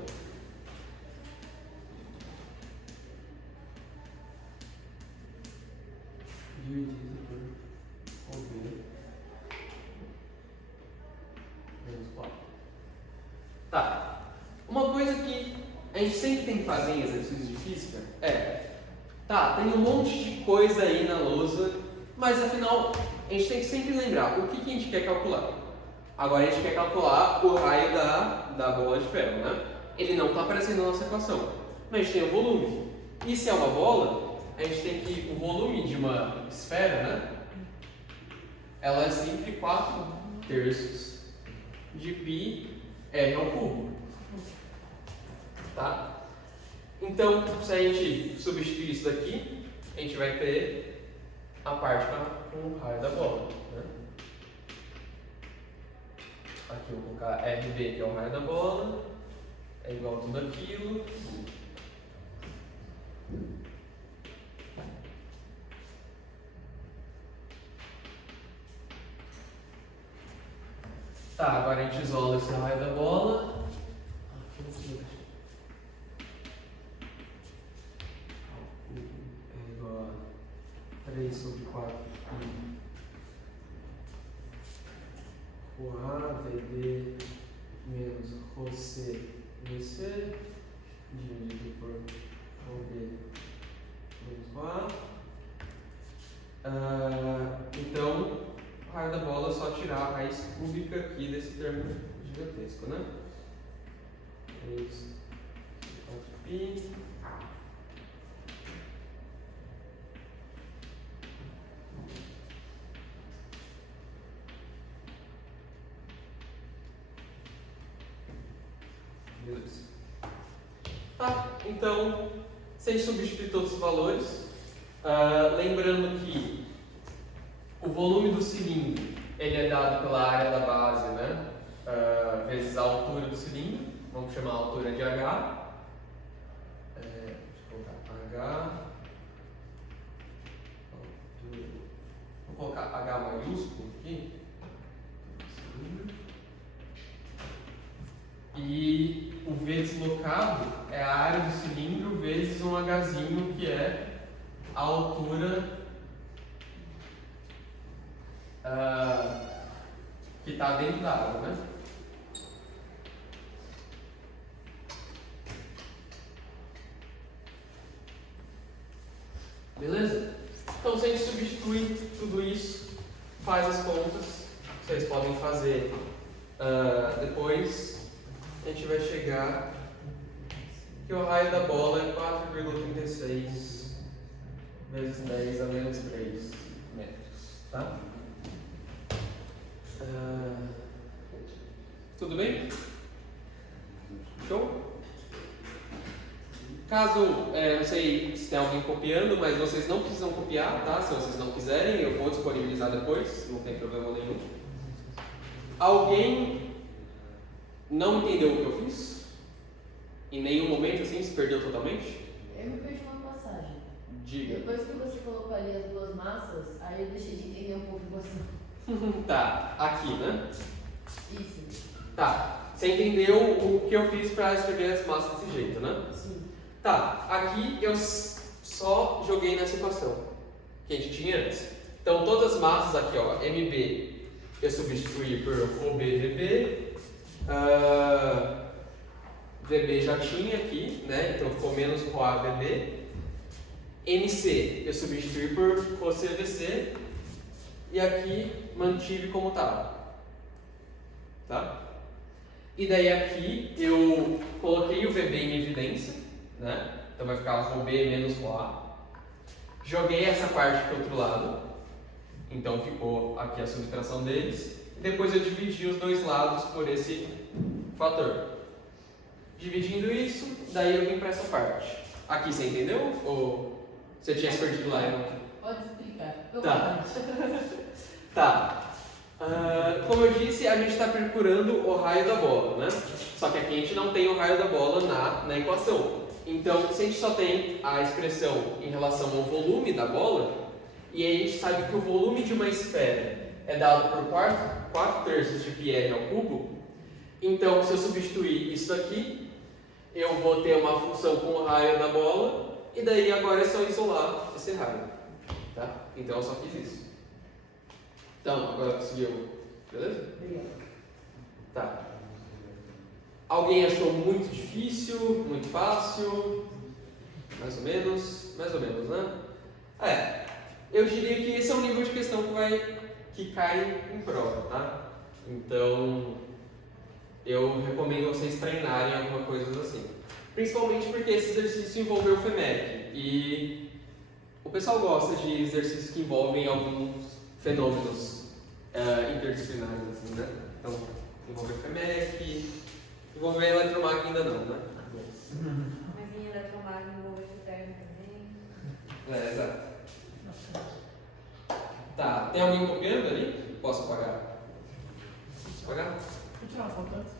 Dividido por OB menos 4. Tá. Uma coisa que a gente sempre tem que fazer em exercícios de física tá, tem um monte de coisa aí na lousa, mas afinal a gente tem que sempre lembrar o que a gente quer calcular. Agora a gente quer calcular o raio da bola de ferro, né? Ele não está aparecendo na nossa equação, mas a gente tem o volume. E se é uma bola, a gente tem que o volume de uma esfera, né? Ela é sempre 4/3 de π r ao cubo. Tá? Então, se a gente substituir isso daqui, a gente vai ter a parte com o raio da bola, né? Aqui eu vou colocar RB, que é o raio da bola, é igual a tudo aquilo. Tá, agora a gente isola esse raio da bola. É igual a 3/4 ρA VB menos ρC VC dividido por ρB menos ρA. Então, o raio da bola é só tirar a raiz cúbica aqui desse termo gigantesco, né? 3/4π. Beleza. Tá, então, sem substituir todos os valores, lembrando que o volume do cilindro ele é dado pela área da base, né? Vezes a altura do cilindro. Vamos chamar a altura de H. Deixa eu colocar H. Vou colocar H maiúsculo aqui. E o V deslocado é a área do cilindro vezes um Hzinho, que é a altura que está dentro da água, né? Beleza? Então, se a gente substitui tudo isso, faz as contas, vocês podem fazer depois, a gente vai chegar que o raio da bola é 4,36 vezes 10 a menos 3 metros, tá? Tudo bem? Show? Caso, não sei se tem alguém copiando, mas vocês não precisam copiar, tá? Se vocês não quiserem, eu vou disponibilizar depois, não tem problema nenhum. Alguém não entendeu o que eu fiz? Em nenhum momento assim, se perdeu totalmente? Eu me perdi uma passagem. Diga. Depois que você colocou ali as duas massas, aí eu deixei de entender um pouco você. Tá, aqui, né? Isso. Tá, você entendeu o que eu fiz para escrever as massas desse jeito, né? Sim. Tá, aqui eu só joguei nessa equação que a gente tinha antes. Então todas as massas aqui, ó, MB, eu substituí por OB, VB. VB já tinha aqui, né? Então ficou menos ρA, VB. MC eu substituí por ρC, VC. E aqui mantive como estava. Tá? E daí aqui eu coloquei o VB em evidência, né? Então vai ficar ρB menos ρA. Joguei essa parte para o outro lado. Então ficou aqui a subtração deles. E depois eu dividi os dois lados por esse fator. Dividindo isso, daí eu vim para essa parte. Aqui você entendeu? Ou você tinha se perdido lá e não... Pode explicar. Tá. Tá. Como eu disse, a gente está procurando o raio da bola, né? Só que aqui a gente não tem o raio da bola na equação. Então, se a gente só tem a expressão em relação ao volume da bola, e a gente sabe que o volume de uma esfera é dado por 4/3 de πr ao cubo, então se eu substituir isso aqui, eu vou ter uma função com o raio da bola, e daí agora é só isolar esse raio. Tá? Então eu só fiz isso. Então, agora conseguiu. Beleza? Obrigada. Tá. Alguém achou muito difícil, muito fácil? Mais ou menos, né? Eu diria que esse é um nível de questão que cai em prova, tá? Então, eu recomendo vocês treinarem alguma coisa assim. Principalmente porque esse exercício envolveu o FEMEC e o pessoal gosta de exercícios que envolvem alguns fenômenos interdisciplinares, assim, né? Então, envolver FEMEC, envolver eletromagno ainda não, né? Mas em eletromagno envolve término também. Exato. Tá, tem alguém copiando ali? Posso apagar? Posso apagar? Vou tirar uma foto antes.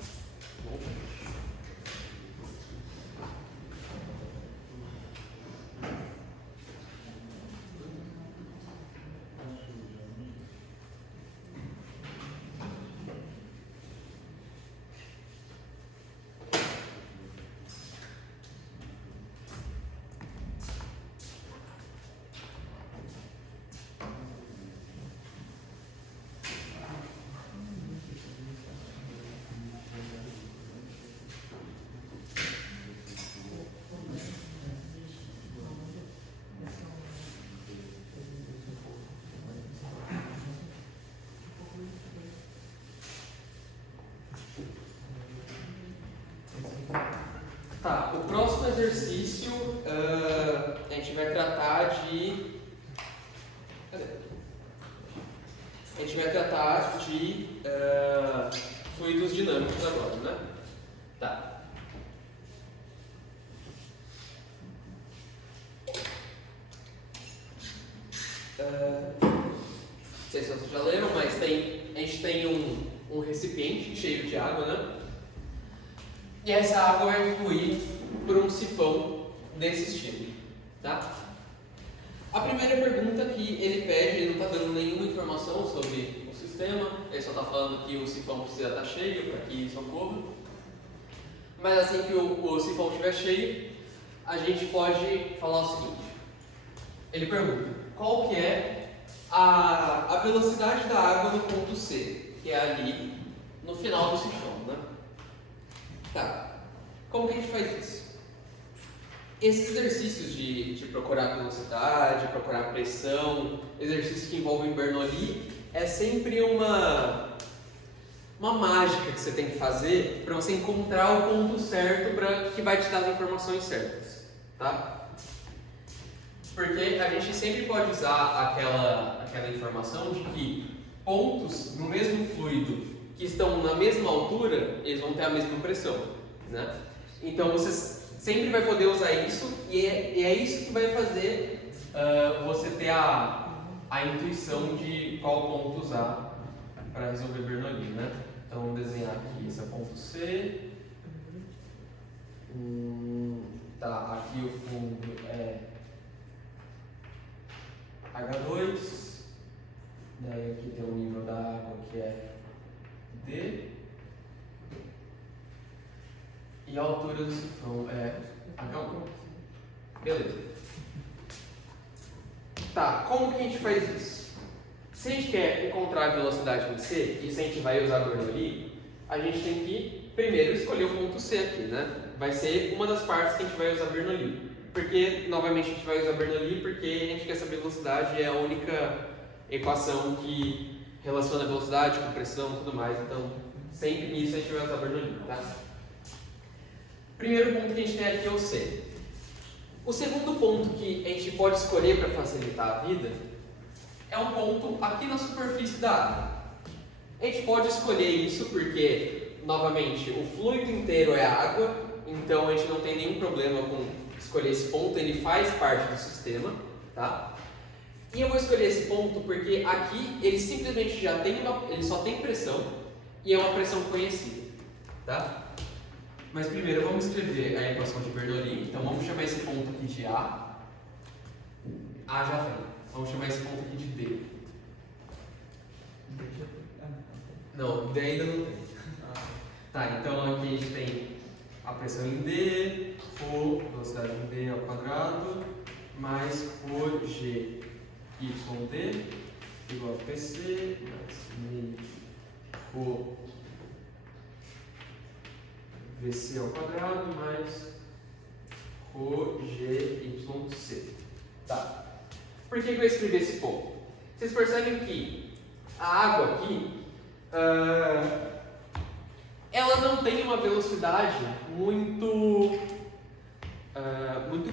Tá, o próximo exercício a gente vai tratar de. Cadê? A gente vai tratar de fluidos dinâmicos agora, né? Tá. Não sei se vocês já leram, mas a gente tem um recipiente cheio de água, né? E essa água vai fluir por um sifão desse estilo, tá? A primeira pergunta que ele pede, ele não está dando nenhuma informação sobre o sistema, ele só está falando que o sifão precisa estar cheio para que isso ocorra. Mas assim que o sifão estiver cheio, a gente pode falar o seguinte. Ele pergunta, qual que é a velocidade da água no ponto C, que é ali no final do sifão, né? Tá, como que a gente faz isso? Esses exercícios de procurar velocidade, procurar pressão, exercícios que envolvem Bernoulli, é sempre uma mágica que você tem que fazer para você encontrar o ponto certo que vai te dar as informações certas, tá? Porque a gente sempre pode usar aquela informação de que pontos no mesmo fluido que estão na mesma altura, eles vão ter a mesma pressão, né? Então você sempre vai poder usar isso e é isso que vai fazer você ter a intuição de qual ponto usar para resolver Bernoulli, né? Então vamos desenhar aqui, esse é o ponto C. Tá, aqui o fundo é H2. Daí aqui tem o nível da água que é D. E a altura do sifão é H1. Beleza. Tá, como que a gente faz isso? Se a gente quer encontrar a velocidade em C, e se a gente vai usar Bernoulli, a gente tem que primeiro escolher o ponto C aqui, né? Vai ser uma das partes que a gente vai usar Bernoulli. Porque, novamente, a gente vai usar Bernoulli porque a gente quer saber velocidade, é a única equação que relaciona velocidade com pressão e tudo mais. Então, sempre nisso a gente vai usar Bernoulli, tá? Primeiro ponto que a gente tem aqui é o C. O segundo ponto que a gente pode escolher para facilitar a vida é um ponto aqui na superfície da água. A gente pode escolher isso porque, novamente, o fluido inteiro é água, então a gente não tem nenhum problema com escolher esse ponto, ele faz parte do sistema, tá? E eu vou escolher esse ponto porque aqui ele simplesmente já tem ele só tem pressão e é uma pressão conhecida, tá? Mas primeiro vamos escrever a equação de Bernoulli, então vamos chamar esse ponto aqui de A. A já tem. Vamos chamar esse ponto aqui de D. Não, D ainda não tem. Tá, então aqui a gente tem a pressão em D, por velocidade em D ao quadrado, mais por G YD igual a PC, mais meio por VC ao quadrado, mais rho GYC. Tá. Por que eu escrevi esse ponto? Vocês percebem que a água aqui, ela não tem uma velocidade muito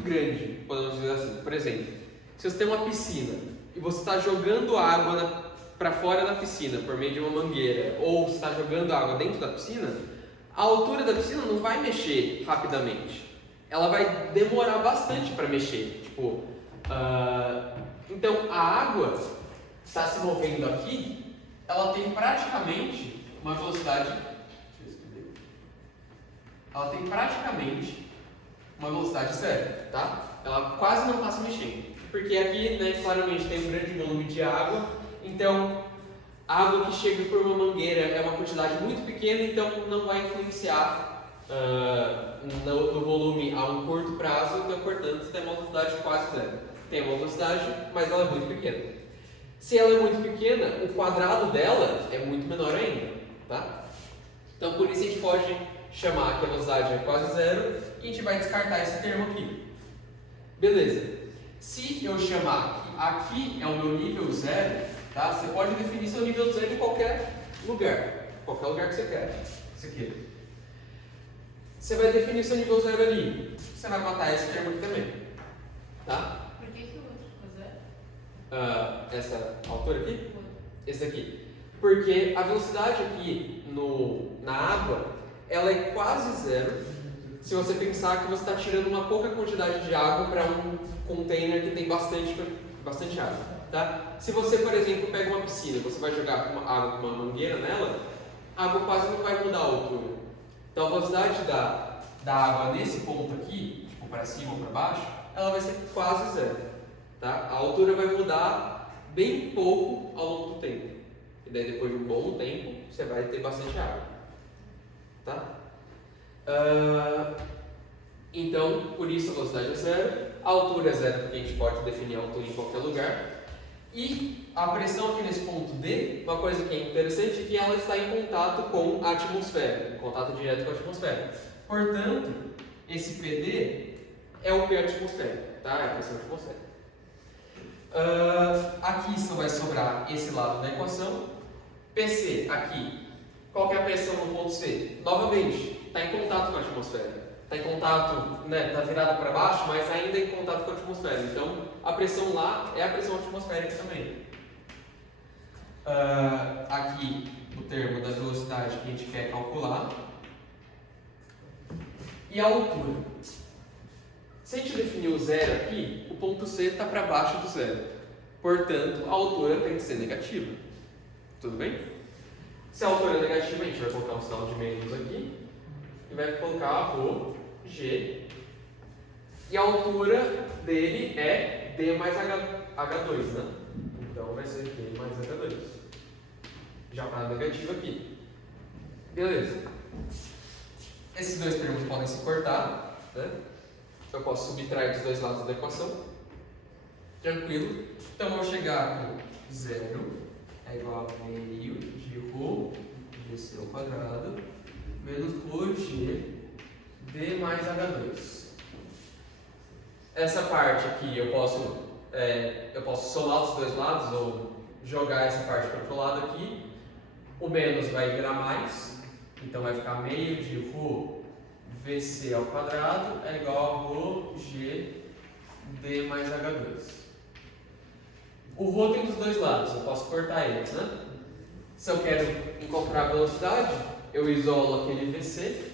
grande, podemos dizer assim. Por exemplo, se você tem uma piscina e você está jogando água para fora da piscina por meio de uma mangueira, ou você está jogando água dentro da piscina, a altura da piscina não vai mexer rapidamente. Ela vai demorar bastante para mexer. Tipo, então a água está se movendo aqui, ela tem praticamente uma velocidade. Ela tem praticamente uma velocidade zero, tá? Ela quase não está se mexendo. Porque aqui, né, claramente tem um grande volume de água, então a água que chega por uma mangueira é uma quantidade muito pequena, então não vai influenciar no volume a um curto prazo, então, portanto, tem uma velocidade quase zero. Tem uma velocidade, mas ela é muito pequena. Se ela é muito pequena, o quadrado dela é muito menor ainda, tá? Então, por isso a gente pode chamar que a velocidade é quase zero e a gente vai descartar esse termo aqui. Beleza. Se eu chamar que aqui é o meu nível zero, tá? Você pode definir seu nível zero em qualquer lugar que você quer. Isso aqui. Você vai definir seu nível zero ali. Você vai matar esse termo aqui também, tá? Por que o outro ficou zero? Essa altura aqui? Esse aqui. Porque a velocidade aqui na água, ela é quase zero. Se você pensar que você está tirando uma pouca quantidade de água para um container que tem bastante água, tá? Se você, por exemplo, pega uma piscina, você vai jogar água com uma mangueira nela, a água quase não vai mudar a altura. Então a velocidade da água nesse ponto aqui, tipo para cima ou para baixo, ela vai ser quase zero, tá? A altura vai mudar bem pouco ao longo do tempo. E daí depois de um bom tempo, você vai ter bastante água, tá? Então, por isso a velocidade é zero, a altura é zero porque a gente pode definir a altura em qualquer lugar. E a pressão aqui nesse ponto D, uma coisa que é interessante é que ela está em contato com a atmosfera, em contato direto com a atmosfera. Portanto, esse PD é o P atmosférico, tá? É a pressão atmosférica. Aqui só vai sobrar esse lado da equação. PC aqui, qual que é a pressão no ponto C? Novamente, está em contato com a atmosfera. Está em contato, né, está virado para baixo, mas ainda em contato com a atmosfera. Então, a pressão lá é a pressão atmosférica também. Aqui, o termo da velocidade que a gente quer calcular. E a altura. Se a gente definir o zero aqui, o ponto C está para baixo do zero. Portanto, a altura tem que ser negativa. Tudo bem? Se a altura é negativa, a gente vai colocar um sinal de menos aqui e vai colocar ρ, g. E a altura dele é d mais h2, né? Então vai ser d mais h2. Já está negativo aqui. Beleza. Esses dois termos podem se cortar, né? Eu posso subtrair dos dois lados da equação. Tranquilo. Então eu vou chegar com 0 é igual a meio de ρ GC ao quadrado menos ρg d mais h2. Essa parte aqui eu posso somar os dois lados ou jogar essa parte para o outro lado aqui. O menos vai virar mais, então vai ficar meio de ρ VC ao quadrado é igual a ρ g d mais h2. O ρ tem dos dois lados, eu posso cortar eles, né? Se eu quero encontrar a velocidade, eu isolo aquele VC.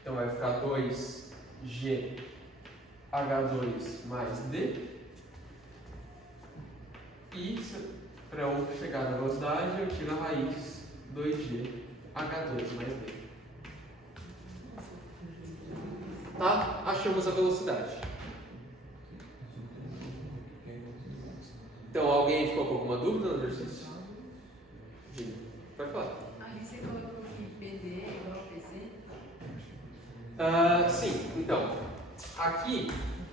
Então vai ficar 2g h2 mais d. E para eu chegar na velocidade, eu tiro a raiz 2g h2 mais d. Tá? Achamos a velocidade. Então, alguém ficou com alguma dúvida no exercício? Diga. Pode falar. Aí você colocou que PD é igual a PC? Sim, então. Aqui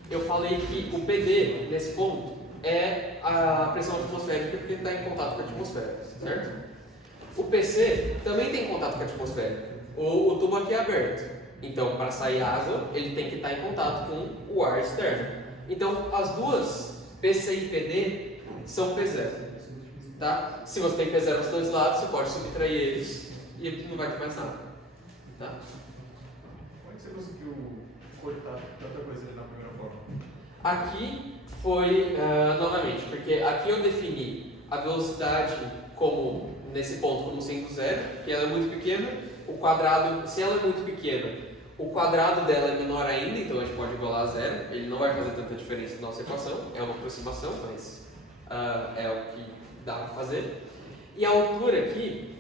eu falei que o PD, nesse ponto, é a pressão atmosférica porque está em contato com a atmosfera, certo? O PC também tem contato com a atmosfera. O tubo aqui é aberto. Então, para sair água, ele tem que estar em contato com o ar externo. Então, as duas, PC e PD, são P0. Tá? Se você tem P0 dos dois lados, você pode subtrair eles e não vai ter mais nada. Tá? Como é que você conseguiu cortar tanta coisa ali na primeira forma? Aqui foi, novamente, porque aqui eu defini a velocidade como, nesse ponto, como sendo zero, que ela é muito pequena. O quadrado, se ela é muito pequena, o quadrado dela é menor ainda, então a gente pode igualar a zero. Ele não vai fazer tanta diferença na nossa equação, é uma aproximação, mas é o que dá para fazer. E a altura aqui,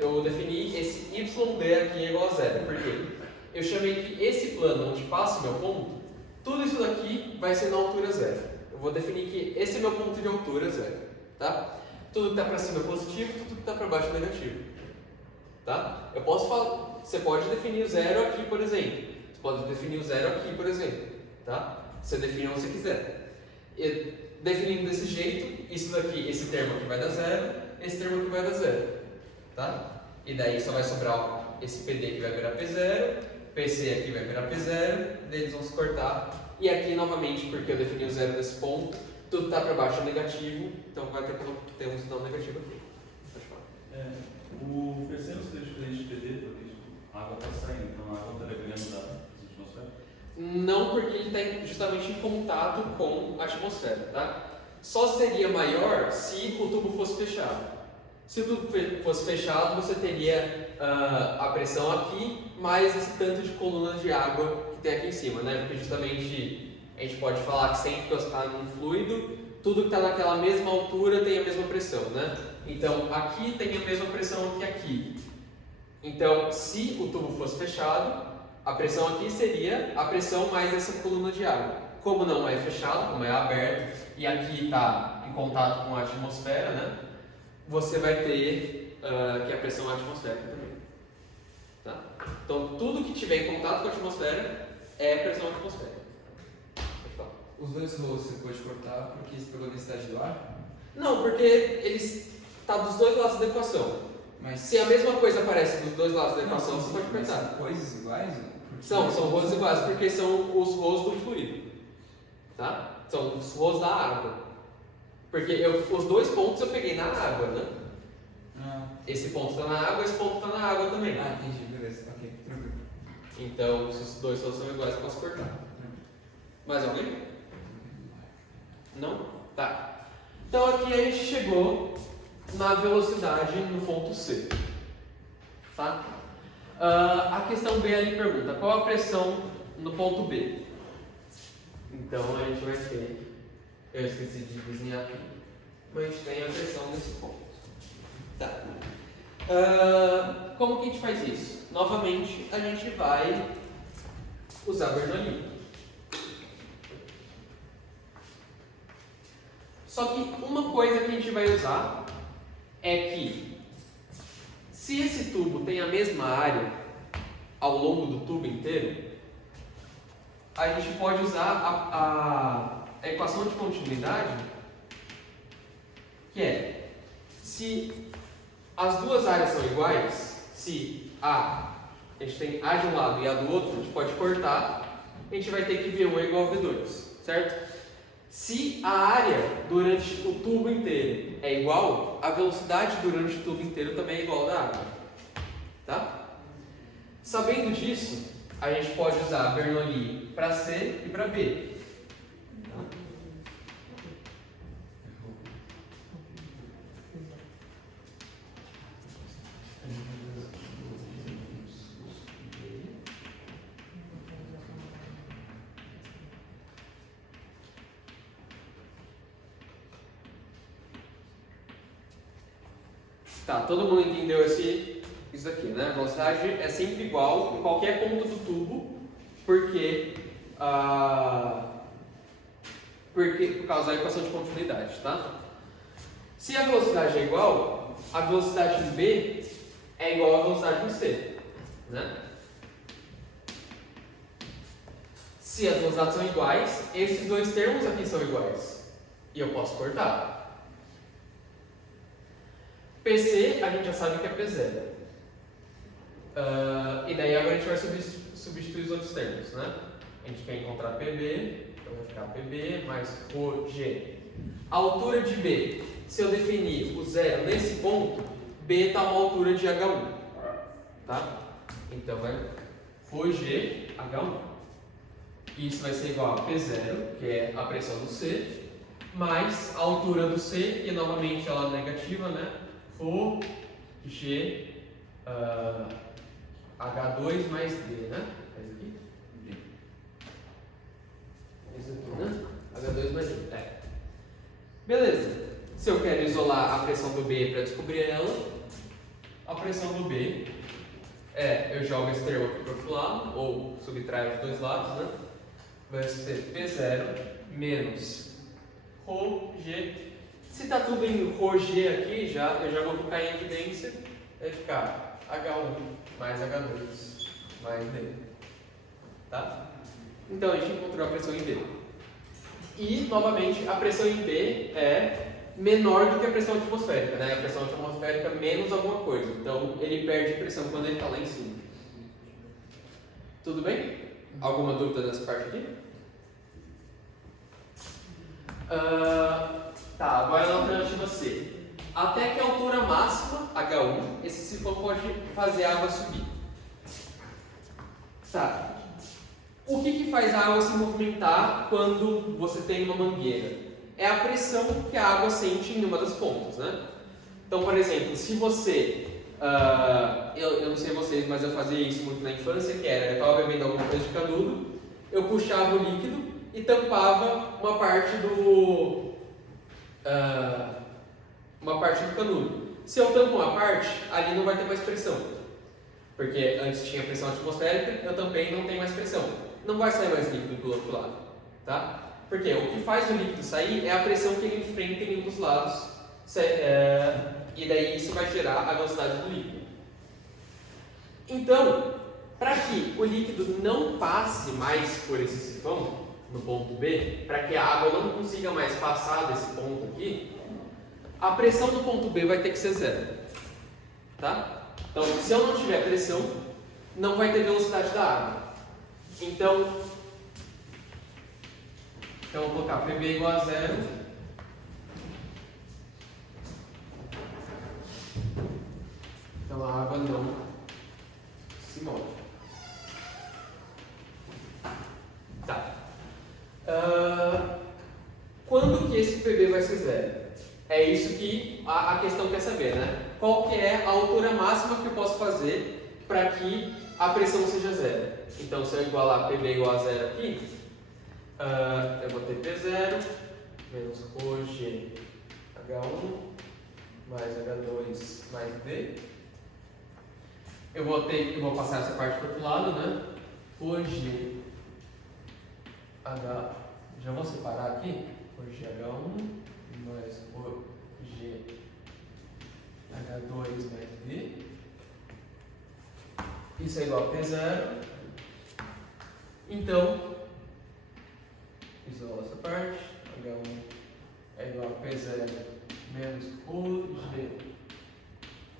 eu defini esse YD aqui é igual a zero. Por quê? Eu chamei que esse plano onde passa o meu ponto, tudo isso daqui vai ser na altura zero. Eu vou definir que esse é meu ponto de altura zero. Tá? Tudo que está para cima é positivo, tudo que está para baixo é negativo. Tá? Eu posso falar, você pode definir o zero aqui, por exemplo. Você pode definir o zero aqui, por exemplo. Tá? Você define onde você quiser. E, definindo desse jeito, isso daqui, esse termo aqui vai dar zero, esse termo aqui vai dar zero. Tá? E daí só vai sobrar esse PD que vai virar P0, PC aqui vai virar P0, daí eles vão se cortar. E aqui novamente, porque eu defini o zero nesse ponto, tudo está para baixo é negativo, então vai ter que ter um sinal negativo aqui. Pode falar. O PC não seria diferente de PD, porque tipo, a água está saindo, então a água está dependendo da atmosfera? Não, porque ele está justamente em contato com a atmosfera, tá? Só seria maior se o tubo fosse fechado. Se o tubo fosse fechado, você teria a pressão aqui, mais esse tanto de colunas de água que tem aqui em cima, né? Porque justamente a gente pode falar que sempre que você está num fluido, tudo que está naquela mesma altura tem a mesma pressão, né? Então, aqui tem a mesma pressão que aqui. Então, se o tubo fosse fechado, a pressão aqui seria a pressão mais essa coluna de água. Como não é fechado, como é aberto, e aqui está em contato com a atmosfera, né? Você vai ter que a pressão atmosférica também. Tá? Então, tudo que tiver em contato com a atmosfera é pressão atmosférica. Pode falar. Os dois rolos você pode cortar porque isso pegou a densidade do ar? Não, porque eles tá dos dois lados da equação. Mas Se a mesma coisa aparece dos dois lados da não, equação, você pode mas cortar. são coisas iguais? Porque São rôs iguais, porque são os rôs do fluido. Tá? São os rôs da água. Porque os dois pontos eu peguei na água, né? Ah, Esse ponto está na água, esse ponto está na água também. entendi, beleza, ok, tranquilo. Então, se os dois são iguais, eu posso cortar. Mais alguém? Não? Tá. Então aqui a gente chegou na velocidade no ponto C. Tá? A questão B ali pergunta, qual a pressão no ponto B? Então a gente vai ter, eu esqueci de desenhar aqui, mas a gente tem a pressão nesse ponto. Tá. Como que a gente faz isso? Novamente, a gente vai usar Bernoulli. Só que uma coisa que a gente vai usar é que se esse tubo tem a mesma área ao longo do tubo inteiro, a gente pode usar a equação de continuidade, que é, se as duas áreas são iguais, se a gente tem A de um lado e A do outro, a gente pode cortar, a gente vai ter que V1 é igual a V2, certo? Se a área durante o tubo inteiro é igual, a velocidade durante o tubo inteiro também é igual da água, tá? Sabendo disso, a gente pode usar Bernoulli para C e para B. Tá, todo mundo entendeu isso aqui, né? A velocidade é sempre igual em qualquer ponto do tubo, porque por causa da equação de continuidade, tá? Se a velocidade é igual, a velocidade em B é igual à velocidade em C, né? Se as velocidades são iguais, esses dois termos aqui são iguais, e eu posso cortar. PC, a gente já sabe que é P0. E daí agora a gente vai substituir os outros termos, né? A gente quer encontrar PB, então vai ficar PB mais ρg. A altura de B, se eu definir o zero nesse ponto, B está a uma altura de H1, tá? Então é ρg H1. Isso vai ser igual a P0, que é a pressão do C, mais a altura do C, que novamente ela é negativa, né? ρg H2 mais D, né? Faz aqui? Isso aqui, né? H2 mais D. Beleza. Se eu quero isolar a pressão do B para descobrir ela, a pressão do B eu jogo esse termo aqui para o outro lado, ou subtraio os dois lados, né? Vai ser P0 menos ρg. Se está tudo em ρg aqui, eu já vou colocar em evidência, vai ficar H1 mais H2 mais D. Tá? Então a gente encontrou a pressão em B. E, novamente, a pressão em B é menor do que a pressão atmosférica, né? A pressão atmosférica menos alguma coisa. Então ele perde pressão quando ele está lá em cima. Tudo bem? Alguma dúvida nessa parte aqui? Tá, agora na alternativa C. Até que a altura máxima, H1, esse sifão pode fazer a água subir. Tá. O que faz a água se movimentar quando você tem uma mangueira? É a pressão que a água sente em uma das pontas, né? Então, por exemplo, se você... eu não sei vocês, mas eu fazia isso muito na infância, que era, eu estava bebendo alguma coisa de canudo, eu puxava o líquido e tampava uma parte do canudo. Se eu tampo uma parte, ali não vai ter mais pressão. Porque antes tinha pressão atmosférica, eu tampei e não tem mais pressão. Não vai sair mais líquido do outro lado, tá? Porque o que faz o líquido sair é a pressão que ele enfrenta em um dos lados, e daí isso vai gerar a velocidade do líquido. Então, para que o líquido não passe mais por esse sifão, no ponto B, para que a água não consiga mais passar desse ponto aqui, a pressão do ponto B vai ter que ser zero, tá? Então, se eu não tiver pressão, não vai ter velocidade da água. Então eu vou colocar PB igual a zero. Então a água não se move. Tá. Quando que esse PB vai ser zero? É isso que a questão quer saber, né? Qual que é a altura máxima que eu posso fazer para que a pressão seja zero? Então, se eu igualar PB igual a zero aqui, eu vou ter P0 menos ρg H1 mais H2 mais D. Eu vou passar essa parte para o outro lado, né? OG H, já vou separar aqui. OG H1 mais OG H2 mais D. Isso é igual a P0. Então, isola essa parte. H1 é igual a P0 menos OG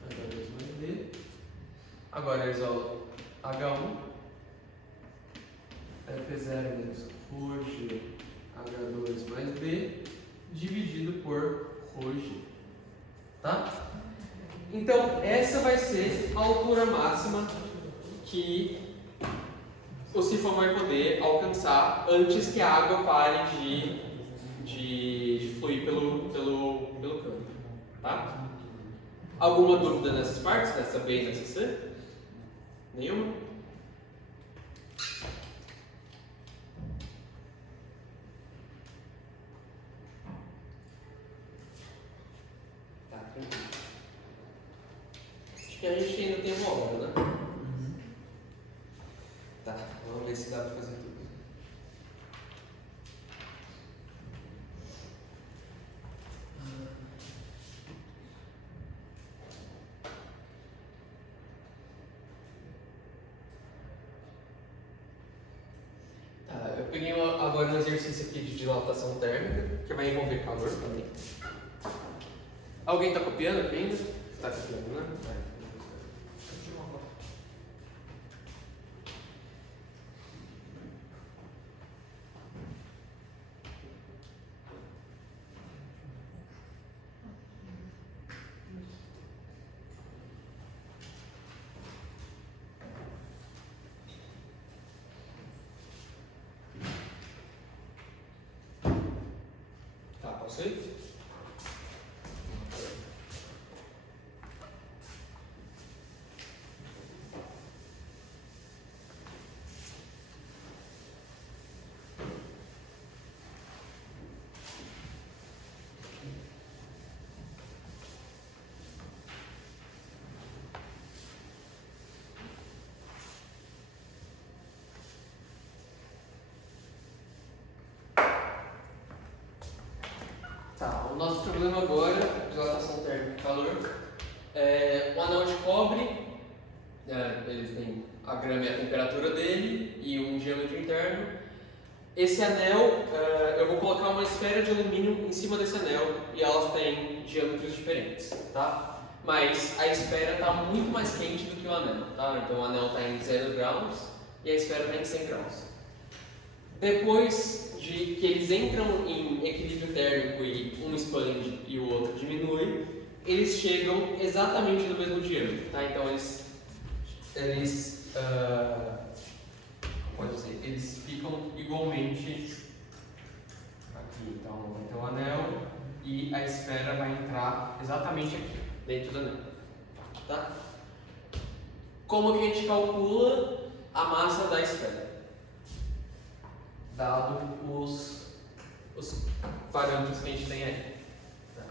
H2 mais D. Agora eu isolo H1 é P0 menos OG H2 mais D dividido por OG. Tá? Então, essa vai ser a altura máxima que o sifão vai poder alcançar antes que a água pare de fluir pelo cano. Tá? Alguma dúvida nessas partes, nessa B e nessa C? Nenhuma? Tá, tranquilo. Acho que a gente ainda tem uma hora, né? Tá, vamos ver se dá pra fazer tudo. Tá, eu peguei agora um exercício aqui de dilatação térmica, que vai envolver calor também. Alguém tá copiando aqui ainda? Tá copiando, né? Tá, posso ir? Tá, o nosso problema agora, dilatação térmica e calor, é o anel de cobre, ele tem a grama e a temperatura dele e um diâmetro interno. Esse anel, eu vou colocar uma esfera de alumínio em cima desse anel e elas têm diâmetros diferentes, tá? Mas a esfera está muito mais quente do que o anel, tá? Então o anel está em 0 graus e a esfera está em 100 graus. Depois de que eles entram em equilíbrio térmico e um expande e o outro diminui, eles chegam exatamente no mesmo diâmetro, tá? Então eles ficam igualmente aqui. Então vai ter o anel e a esfera vai entrar exatamente aqui, dentro do anel, tá? Como que a gente calcula a massa da esfera? Dado os parâmetros que a gente tem aí. Tá.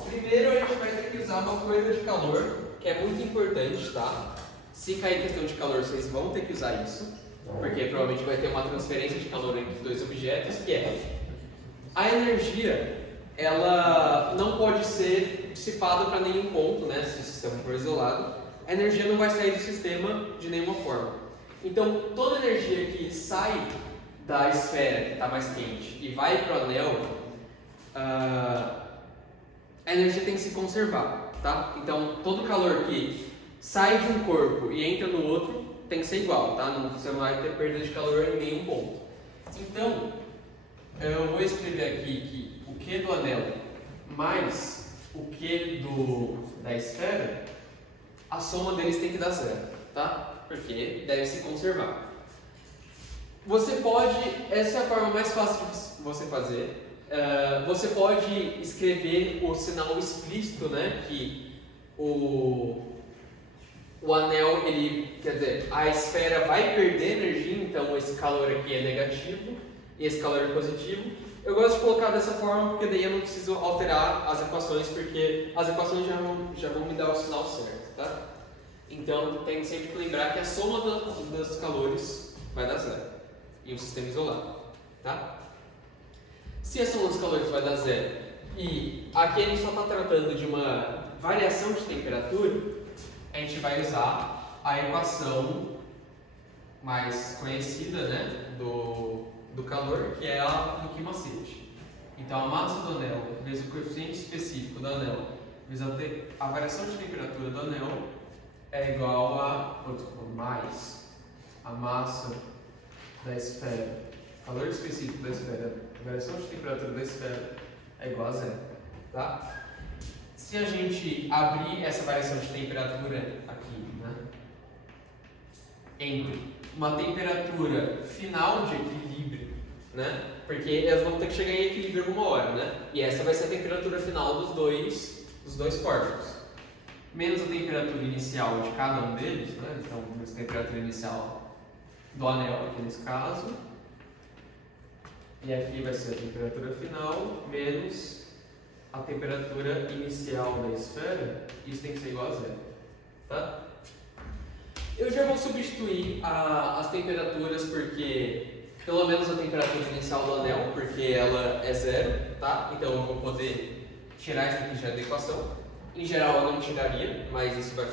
Primeiro a gente vai ter que usar uma coisa de calor, que é muito importante, tá? Se cair questão de calor, vocês vão ter que usar isso, porque provavelmente vai ter uma transferência de calor entre os dois objetos, que é a energia, ela não pode ser dissipada para nenhum ponto, né? Se o sistema for isolado, a energia não vai sair do sistema de nenhuma forma. Então, toda energia que sai da esfera, que está mais quente, e vai para o anel, a energia tem que se conservar, tá? Então, todo calor que sai de um corpo e entra no outro tem que ser igual, tá? Não, você não vai ter perda de calor em nenhum ponto. Então, eu vou escrever aqui que o Q do anel mais o Q da esfera, a soma deles tem que dar zero, tá? Porque deve se conservar. Você pode, essa é a forma mais fácil de você fazer. Você pode escrever o sinal explícito, né? Que o anel, ele, quer dizer, a esfera vai perder energia, então esse calor aqui é negativo, e esse calor é positivo. Eu gosto de colocar dessa forma porque daí eu não preciso alterar as equações, porque as equações já vão me dar o sinal certo, tá? Então tem sempre que lembrar que a soma dos calores vai dar zero em um sistema isolado, tá? Se a soma dos calores vai dar zero e aqui a gente só está tratando de uma variação de temperatura, a gente vai usar a equação mais conhecida, né, do calor, que é a do quimacete. Então a massa do anel vezes o coeficiente específico do anel vezes a variação de temperatura do anel é igual a mais a massa da esfera, calor específico da esfera, a variação de temperatura da esfera é igual a zero, tá? Se a gente abrir essa variação de temperatura aqui, né, entre uma temperatura final de equilíbrio, né, porque elas vão ter que chegar em equilíbrio alguma hora, né, e essa vai ser a temperatura final dos dois corpos, menos a temperatura inicial de cada um deles, né, então menos a temperatura inicial do anel aqui nesse caso, e aqui vai ser a temperatura final menos a temperatura inicial da esfera, isso tem que ser igual a zero, tá? Eu já vou substituir as temperaturas porque, pelo menos a temperatura inicial do anel, porque ela é zero, tá? Então eu vou poder tirar isso aqui já da equação. Em geral eu não tiraria, mas isso vai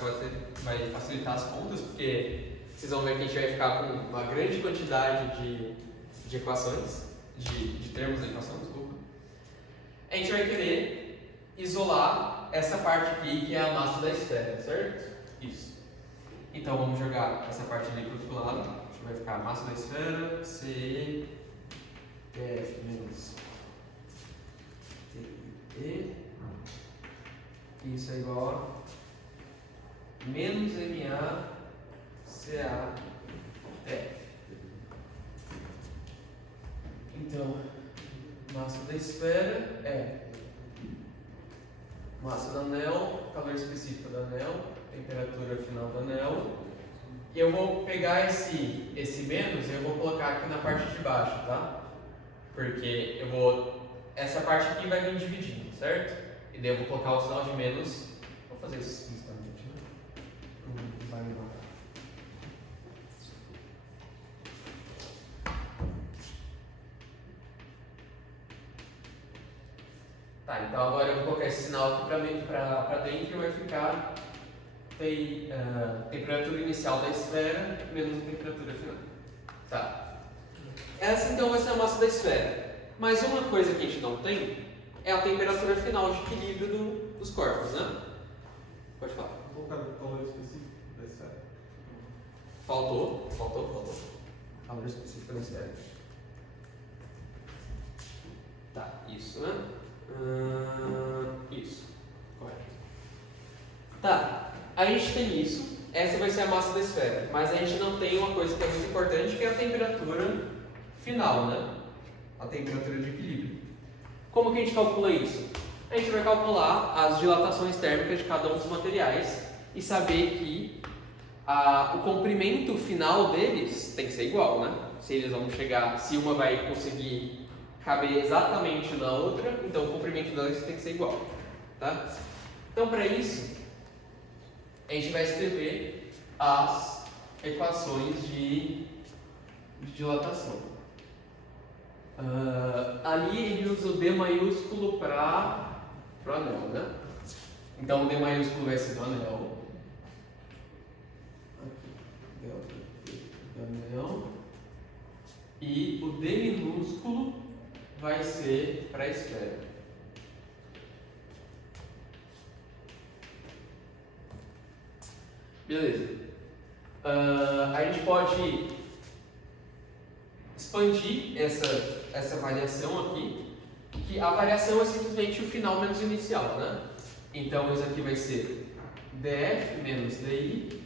facilitar as contas, porque vocês vão ver que a gente vai ficar com uma grande quantidade de equações, de termos da equação, desculpa. A gente vai querer isolar essa parte aqui, que é a massa da esfera, certo? Isso. Então vamos jogar essa parte ali para o outro lado. A gente vai ficar a massa da esfera, CE, TF menos TE. Isso é igual a menos MA CA TF. Então, massa da esfera é massa do anel, calor específico do anel, temperatura final do anel. E eu vou pegar esse menos e eu vou colocar aqui na parte de baixo, tá? Porque essa parte aqui vai vir dividindo, certo? E daí eu vou colocar o sinal de menos. Vou fazer isso instantemente, né? Não vai me matar. Tá, então agora eu vou colocar esse sinal aqui para dentro e vai ficar temperatura inicial da esfera menos a temperatura final. Tá. Essa então vai ser a massa da esfera. Mas uma coisa que a gente não tem é a temperatura final de equilíbrio dos corpos, né? Pode falar. Vou colocar o calor específico da esfera. Faltou. Calor específico da esfera. Tá, isso, né? Isso, correto. Tá, a gente tem isso, essa vai ser a massa da esfera, mas a gente não tem uma coisa que é muito importante, que é a temperatura final, né? A temperatura de equilíbrio. Como que a gente calcula isso? A gente vai calcular as dilatações térmicas de cada um dos materiais e saber que o comprimento final deles tem que ser igual, né? Se uma vai conseguir caber exatamente na outra, então o comprimento delas tem que ser igual, tá? Então, para isso, a gente vai escrever as equações de dilatação. Ali ele usa o D maiúsculo para o anel, né? Então o D maiúsculo vai ser do anel. Aqui, delta do anel. E o D minúsculo vai ser para a esfera. Beleza. A gente pode expandir essa variação aqui, que a variação é simplesmente o final menos o inicial, né? Então isso aqui vai ser df menos di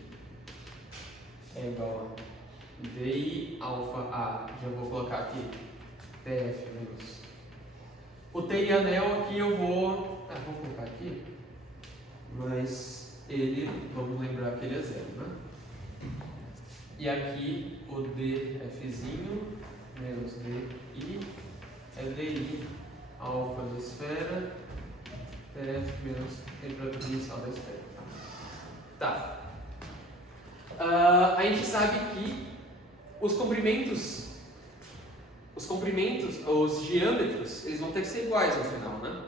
é igual a di alfa a, já vou colocar aqui, df menos o ti anel aqui eu vou colocar aqui, mas vamos lembrar que ele é zero, né? E aqui o dfzinho menos DI é DI alfa da esfera TF menos temperatura inicial da esfera. Tá. A gente sabe que os comprimentos, os diâmetros, eles vão ter que ser iguais no final, né?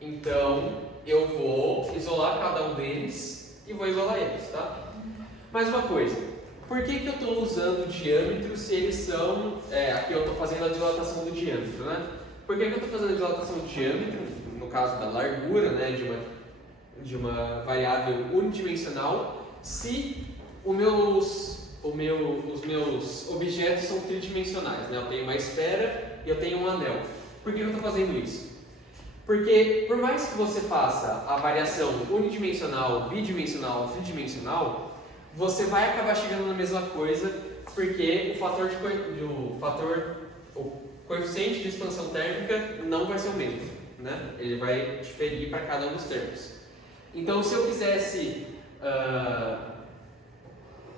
Então, eu vou isolar cada um deles e vou igualar eles, tá? Mais uma coisa, por que eu estou usando diâmetro se eles são... aqui eu estou fazendo a dilatação do diâmetro, né? Por que eu estou fazendo a dilatação do diâmetro, no caso da largura, né, de uma variável unidimensional, se os meus objetos são tridimensionais, né? Eu tenho uma esfera e eu tenho um anel. Por que eu estou fazendo isso? Porque por mais que você faça a variação unidimensional, bidimensional, tridimensional, você vai acabar chegando na mesma coisa, porque o coeficiente de expansão térmica não vai ser o mesmo, né? Ele vai diferir para cada um dos termos. Então, se eu quisesse,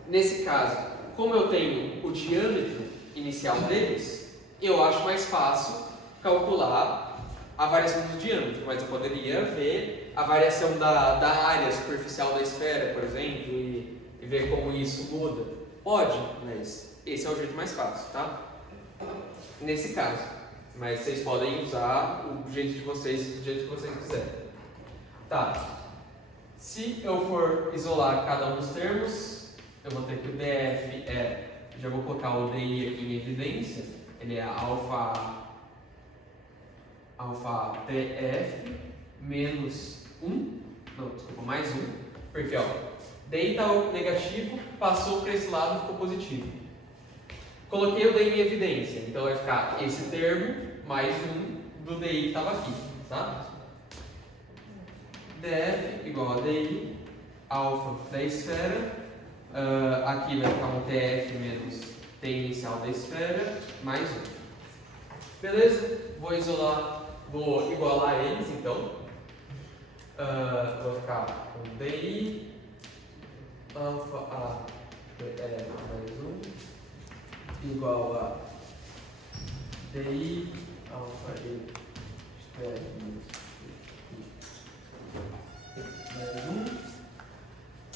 nesse caso, como eu tenho o diâmetro inicial deles, eu acho mais fácil calcular a variação do diâmetro, mas eu poderia ver a variação da área superficial da esfera, por exemplo, e ver como isso muda. Pode, mas esse é o jeito mais fácil, tá? Nesse caso. Mas vocês podem usar o jeito de vocês, do jeito que vocês quiserem. Tá. Se eu for isolar cada um dos termos, eu vou ter que o DF já vou colocar o DI aqui em evidência, ele é alfa TF menos 1, não, desculpa, mais 1, porque ó, DI está negativo, passou para esse lado e ficou positivo. Coloquei o DI em evidência, então vai ficar esse termo mais 1 do DI que estava aqui, tá? DF igual a DI, alfa da esfera, aqui vai ficar um TF menos T inicial da esfera, mais 1. Beleza? Vou igualar eles então. Vou ficar com DI alfa A TF mais 1 igual a DI alfa E TF menos mais 1.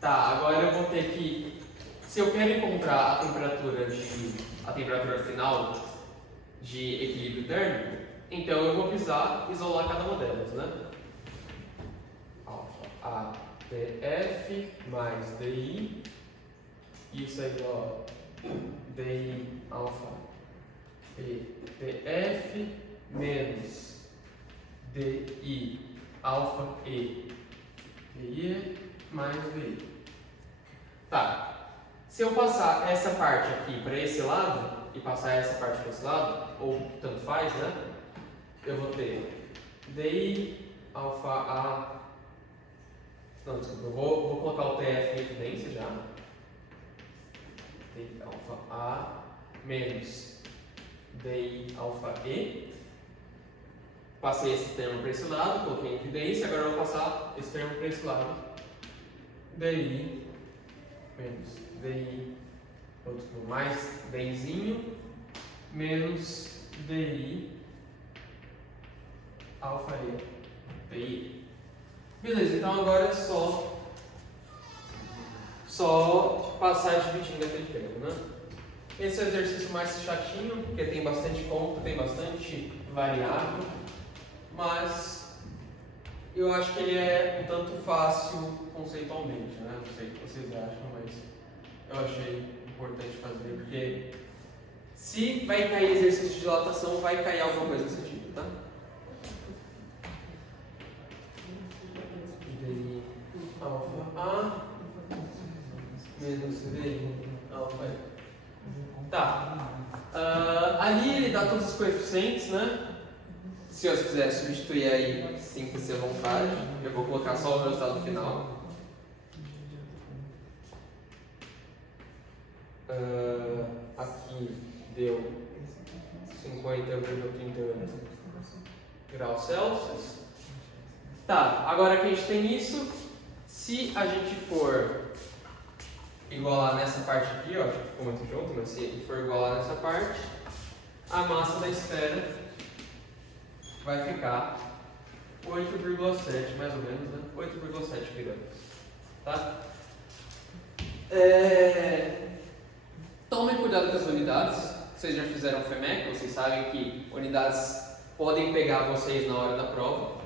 Tá, agora eu vou ter que, se eu quero encontrar a temperatura final de equilíbrio térmico, então eu vou precisar isolar cada uma delas, né? Alfa A TF mais DI, isso é igual a DI alfa E TF menos DI alfa E DI mais DI. Tá, se eu passar essa parte aqui para esse lado e passar essa parte para esse lado, ou tanto faz, né? Eu vou ter DI alfa A. Não, desculpa, eu vou colocar o TF em evidência já. DI alfa A menos DI alfa E. Passei esse termo para esse lado, coloquei em evidência, agora eu vou passar esse termo para esse lado. DI menos DI, mais Dzinho, menos DI alfa E DI. Beleza, então agora é só passar dividindo aquele termo, né? Esse é o exercício mais chatinho, porque tem bastante conta, tem bastante variável, mas eu acho que ele é um tanto fácil conceitualmente, né? Não sei o que vocês acham, mas eu achei importante fazer, porque se vai cair exercício de dilatação, vai cair alguma coisa desse tipo, tá? DI alfa A menos DI alfa E. Tá. Ali ele dá todos os coeficientes, né? Se eu quiser substituir aí, sinta-se à vontade. Eu vou colocar só o resultado final. Aqui deu 50,30 graus Celsius. Tá, agora que a gente tem isso, se a gente for igualar nessa parte aqui, ó, que ficou muito junto, mas se ele for igualar nessa parte, a massa da esfera vai ficar 8,7 mais ou menos, né? 8,7 gramas. Tá? Tomem cuidado com as unidades. Vocês já fizeram FEMEC, vocês sabem que unidades podem pegar vocês na hora da prova.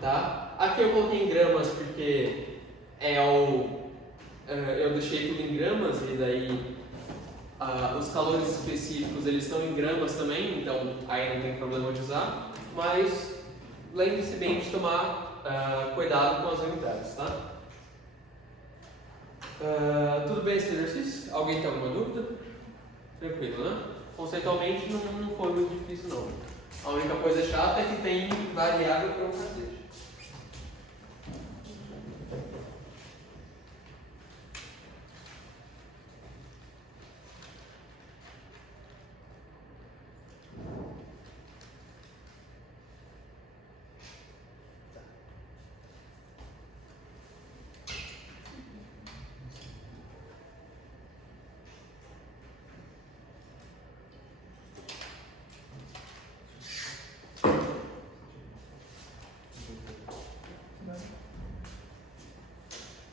Tá? Aqui eu coloquei em gramas porque eu deixei tudo em gramas e daí os calores específicos eles estão em gramas também, então aí não tem problema de usar. Mas lembre-se bem de tomar cuidado com as unidades, tá? Tudo bem esse exercício? Alguém tem alguma dúvida? Tranquilo, né? Conceitualmente não foi muito difícil não. A única coisa chata é que tem variável para o cacete.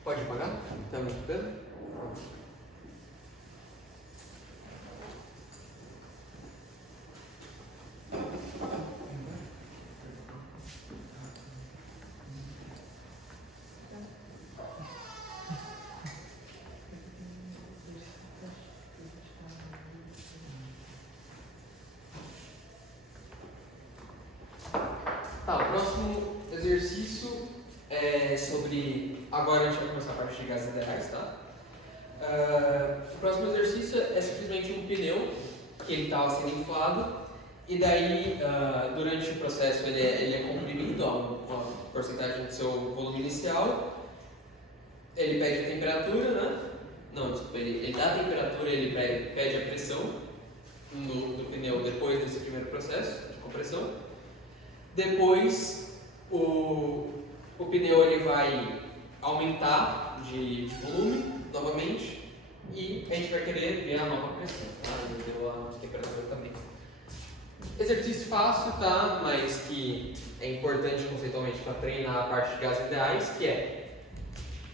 Pode apagar? Tá me escutando? Tá, o próximo exercício é sobre. Agora a gente vai começar a parte de gases ideais, tá? O próximo exercício é simplesmente um pneu que ele estava sendo inflado e daí durante o processo ele é comprimido a uma porcentagem do seu volume inicial. Ele pede a temperatura, né? Não, desculpa, ele dá a temperatura e ele pede a pressão do pneu depois desse primeiro processo de compressão. Depois o pneu ele vai aumentar de volume novamente e a gente vai querer ver a nova pressão, tá? Ele deu a temperatura também. Exercício fácil, tá? Mas que é importante conceitualmente para treinar a parte de gases ideais, que é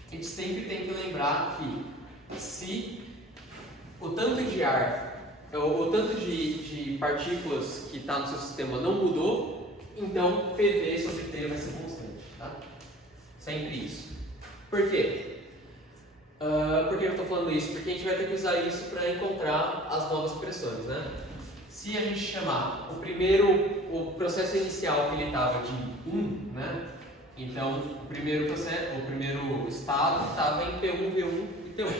a gente sempre tem que lembrar que se o tanto de ar, o tanto de partículas que está no seu sistema não mudou, então PV sobre T vai ser constante, tá? Sempre isso. Por quê? Por que eu estou falando isso? Porque a gente vai ter que usar isso para encontrar as novas pressões, né? Se a gente chamar o processo inicial que ele estava de 1, né? Então o primeiro estado estava em P1, V1 e T1.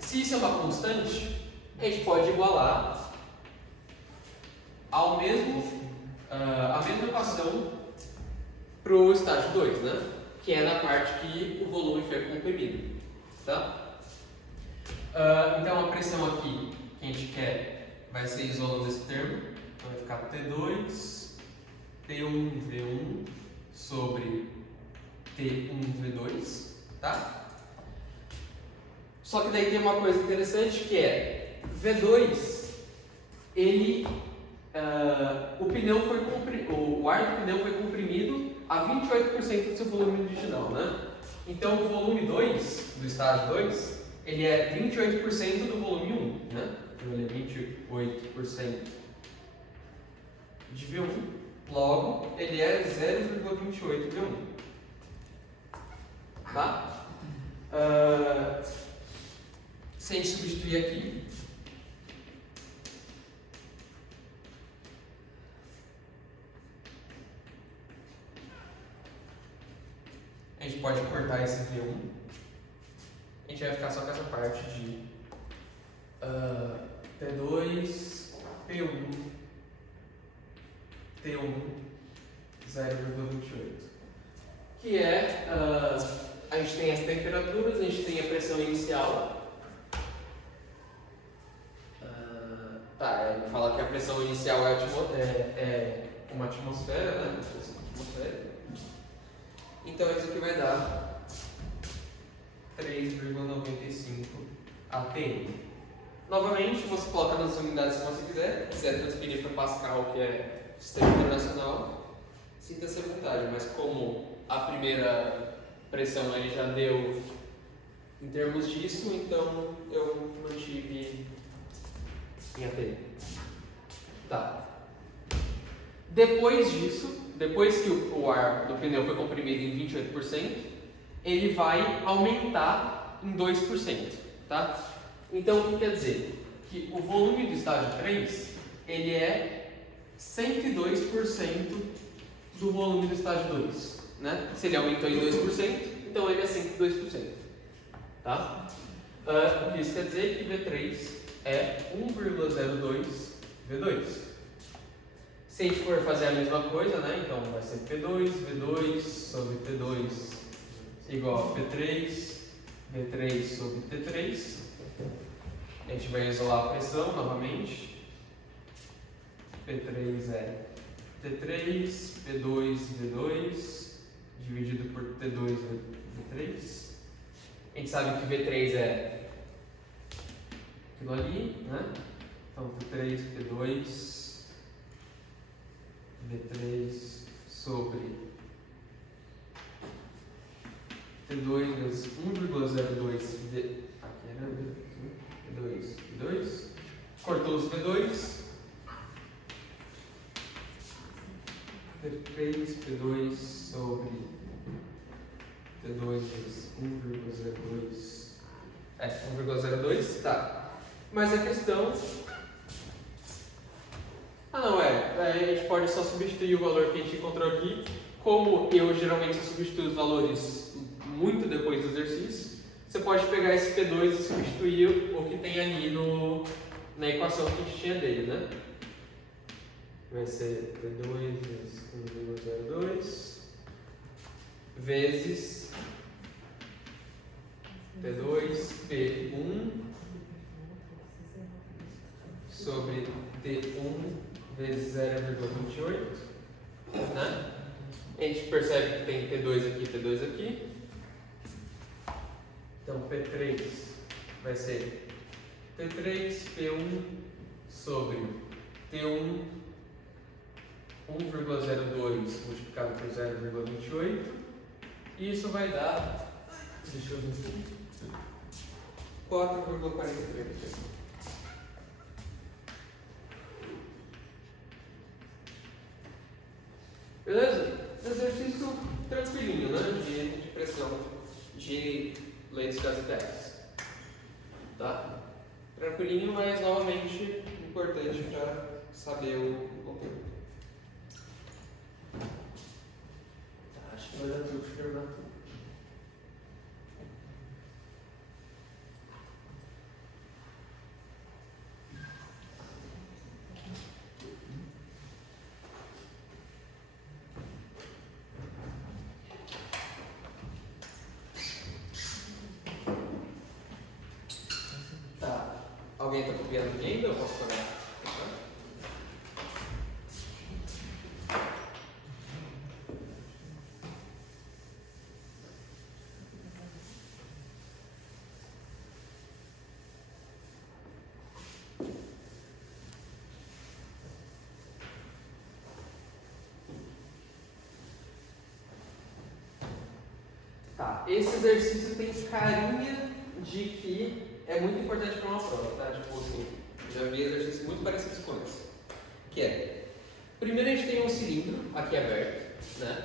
Se isso é uma constante, a gente pode igualar a mesma equação para o estágio 2, né? Que é na parte que o volume foi comprimido, tá? Então a pressão aqui que a gente quer vai ser isolando esse termo, então vai ficar T2, P1V1 sobre T1V2, tá? Só que daí tem uma coisa interessante que é V2, ele o ar do pneu foi comprimido a 28% do seu volume original, né? Então o volume 2, do estágio 2, ele é 28% do volume 1, né? Então ele é 28% de V1, logo ele é 0,28 V1. Tá? Se a gente substituir aqui, a gente pode cortar esse V1. A gente vai ficar só com essa parte de T2, P1, T1, 0,28. Que é, a gente tem as temperaturas, a gente tem a pressão inicial. Ele fala que a pressão inicial é uma atmosfera, né? Então isso aqui vai dar 3,95 ATM. Novamente, você coloca nas unidades que você quiser. Se quiser transferir para Pascal, que é Sistema Internacional, sinta-se à vontade. Mas como a primeira pressão ele já deu em termos disso, então eu mantive em ATM. Tá. Depois disso, depois que o ar do pneu foi comprimido em 28%, ele vai aumentar em 2%, tá? Então, o que quer dizer? Que o volume do estágio 3, ele é 102% do volume do estágio 2, né? Se ele aumentou em 2%, então ele é 102%, tá? O que isso quer dizer? Que V3 é 1,02 V2. Se a gente for fazer a mesma coisa, né? Então vai ser P2, V2 sobre T2 igual a P3, V3 sobre T3. A gente vai isolar a pressão novamente. P3 é T3, P2, V2, dividido por T2, V3. A gente sabe que V3 é aquilo ali, né? Então T3, P2, V3 sobre T2 vezes 1,02 V. Aqui era V2. Cortou os V2. T3, P2 sobre T2 vezes 1,02. 1,02, tá. Mas a questão. A gente pode só substituir o valor que a gente encontrou aqui. Como eu geralmente substituo os valores muito depois do exercício, você pode pegar esse P2 e substituir o que tem ali na equação que a gente tinha dele, né? Vai ser P2 vezes 1,02 vezes T2 P1 sobre T1 vezes 0,28, né? A gente percebe que tem T2 aqui e T2 aqui. Então P3 vai ser T3 P1 sobre T1 1,02 multiplicado por 0,28. E isso vai dar, deixa eu ver aqui, 4,43. Beleza? Exercício tranquilinho, né? De pressão de leitos gasitérios. Tá? Tranquilinho, mas novamente importante para saber o conteúdo. Tá, acho que vai dar tudo para terminar tudo. Alguém está copiando aqui ainda? Eu posso parar? Tá, esse exercício tem carinha de que é muito importante para uma prova, tá? Tipo assim, já vi exercícios muito parecidos com esse. Que é, primeiro a gente tem um cilindro aqui aberto, né?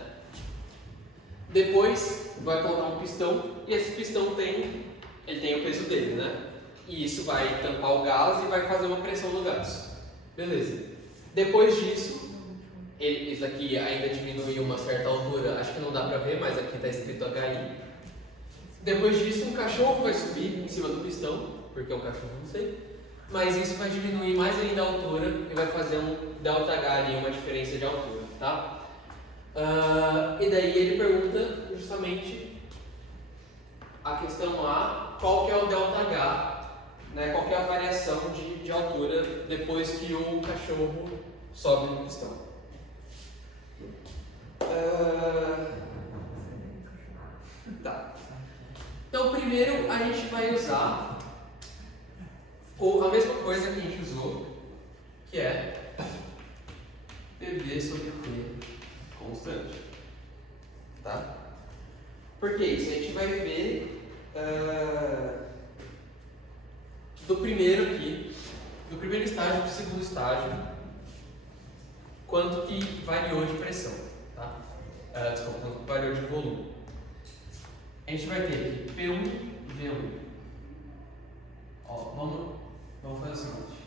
Depois vai colocar um pistão e esse pistão ele tem o peso dele, né? E isso vai tampar o gás e vai fazer uma pressão no gás. Beleza. Depois disso, isso aqui ainda diminuiu uma certa altura, acho que não dá pra ver, mas aqui está escrito HI. Depois disso, um cachorro vai subir em cima do pistão, porque é um cachorro, não sei. Mas isso vai diminuir mais ainda a altura e vai fazer um ΔH ali, uma diferença de altura, tá? E daí ele pergunta justamente a questão A, qual que é o ΔH, né? Qual que é a variação de altura depois que o cachorro sobe no pistão. Tá. Então, primeiro a gente vai usar a mesma coisa que a gente usou, que é PV sobre T constante. Tá? Porque isso a gente vai ver do primeiro estágio para o segundo estágio, quanto que variou de pressão, tá? Desculpa, quanto que variou de volume. A gente vai ter aqui P1 e V1. Ó, vamos fazer o seguinte.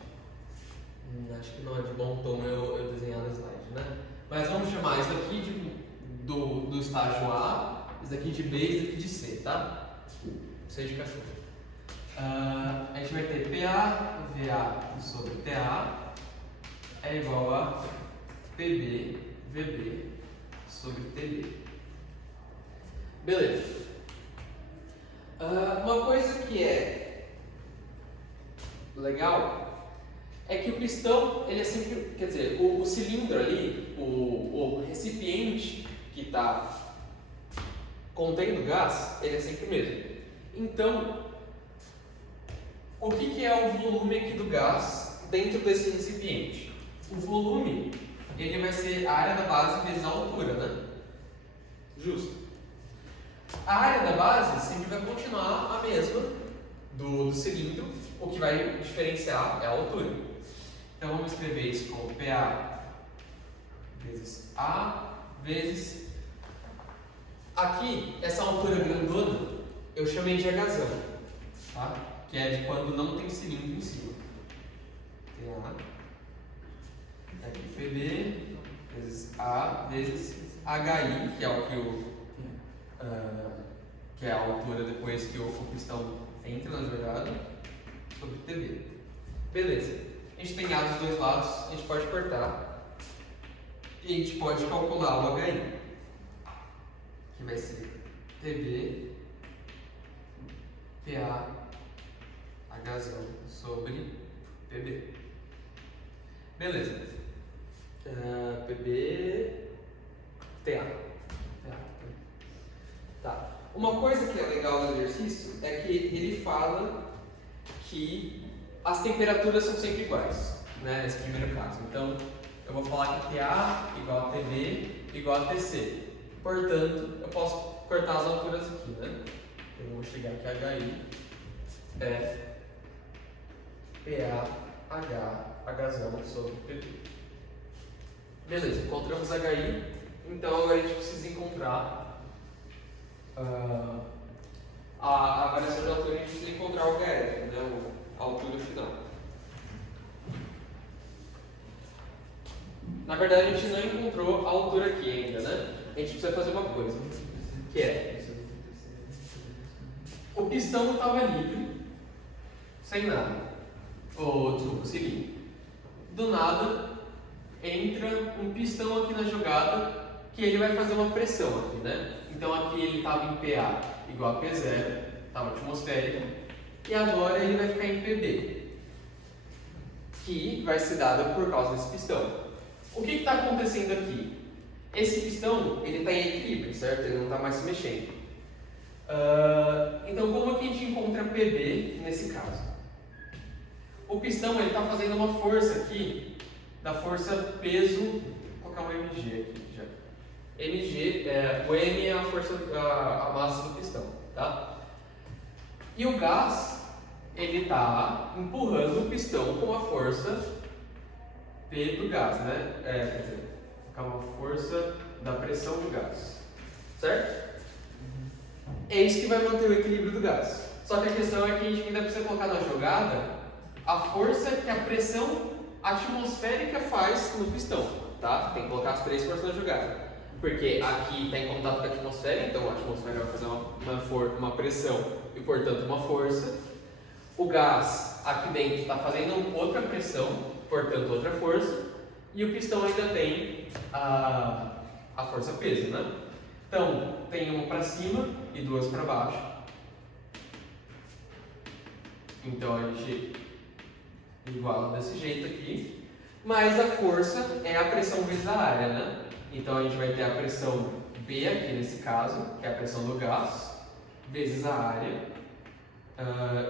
Acho que não é de bom tom eu desenhar no slide, né? Mas vamos chamar isso aqui do estágio A, isso daqui de B e isso daqui de C, tá? Isso aí de cachorro. A gente vai ter PA, VA sobre TA é igual a PB, VB sobre TB. Beleza. Uma coisa que é legal é que o pistão, ele é sempre, quer dizer, o cilindro ali, o recipiente que está contendo gás, ele é sempre o mesmo. Então, o que é o volume aqui do gás dentro desse recipiente? O volume, ele vai ser a área da base vezes a altura, né? Justo. A área da base sempre vai continuar a mesma do cilindro, o que vai diferenciar é a altura. Então vamos escrever isso como PA vezes A vezes... Aqui, essa altura grandona, eu chamei de Hzão, tá? Que é de quando não tem cilindro em cima. PA, aqui PB vezes A vezes HI, que é o que que é a altura depois que o pistão entra na jogada, sobre TB. Beleza. A gente tem A dos dois lados, a gente pode cortar e a gente pode calcular o HI, que vai ser TB PA Hzão sobre PB. Beleza. PB TA. Tá. Uma coisa que é legal do exercício é que ele fala que as temperaturas são sempre iguais, né, nesse primeiro caso. Então, eu vou falar que TA igual a TB igual a TC. Portanto, eu posso cortar as alturas aqui, né? Eu vou chegar aqui HI é PA Hzão sobre PB. Beleza, encontramos HI. Então, agora a gente precisa encontrar a variação de altura, a gente precisa encontrar o HF, né, a altura final. Na verdade, a gente não encontrou a altura aqui ainda, né? A gente precisa fazer uma coisa, que é o pistão estava livre, sem nada, desculpa, o cilindro. Do nada, entra um pistão aqui na jogada que ele vai fazer uma pressão aqui, né? Então aqui ele estava em PA igual a P0, estava atmosférico, e agora ele vai ficar em PB, que vai ser dado por causa desse pistão. O que está acontecendo aqui? Esse pistão ele está em equilíbrio, certo? Ele não está mais se mexendo. Então como é que a gente encontra PB nesse caso? O pistão ele está fazendo uma força aqui, da força peso, vou colocar um MG aqui já. MG, o M é a força, a massa do pistão, tá? E o gás, ele está empurrando o pistão com a força P do gás, né? Quer dizer, com a força da pressão do gás, certo? É isso que vai manter o equilíbrio do gás. Só que a questão é que a gente ainda precisa colocar na jogada a força que a pressão atmosférica faz no pistão, tá? Tem que colocar as três forças na jogada. Porque aqui está em contato com a atmosfera, então a atmosfera vai fazer uma pressão e, portanto, uma força. O gás aqui dentro está fazendo outra pressão, portanto, outra força. E o pistão ainda tem a força peso, né? Então, tem uma para cima e duas para baixo. Então, a gente iguala desse jeito aqui. Mas a força é a pressão vezes a área, né? Então a gente vai ter a pressão B aqui nesse caso, que é a pressão do gás, vezes a área,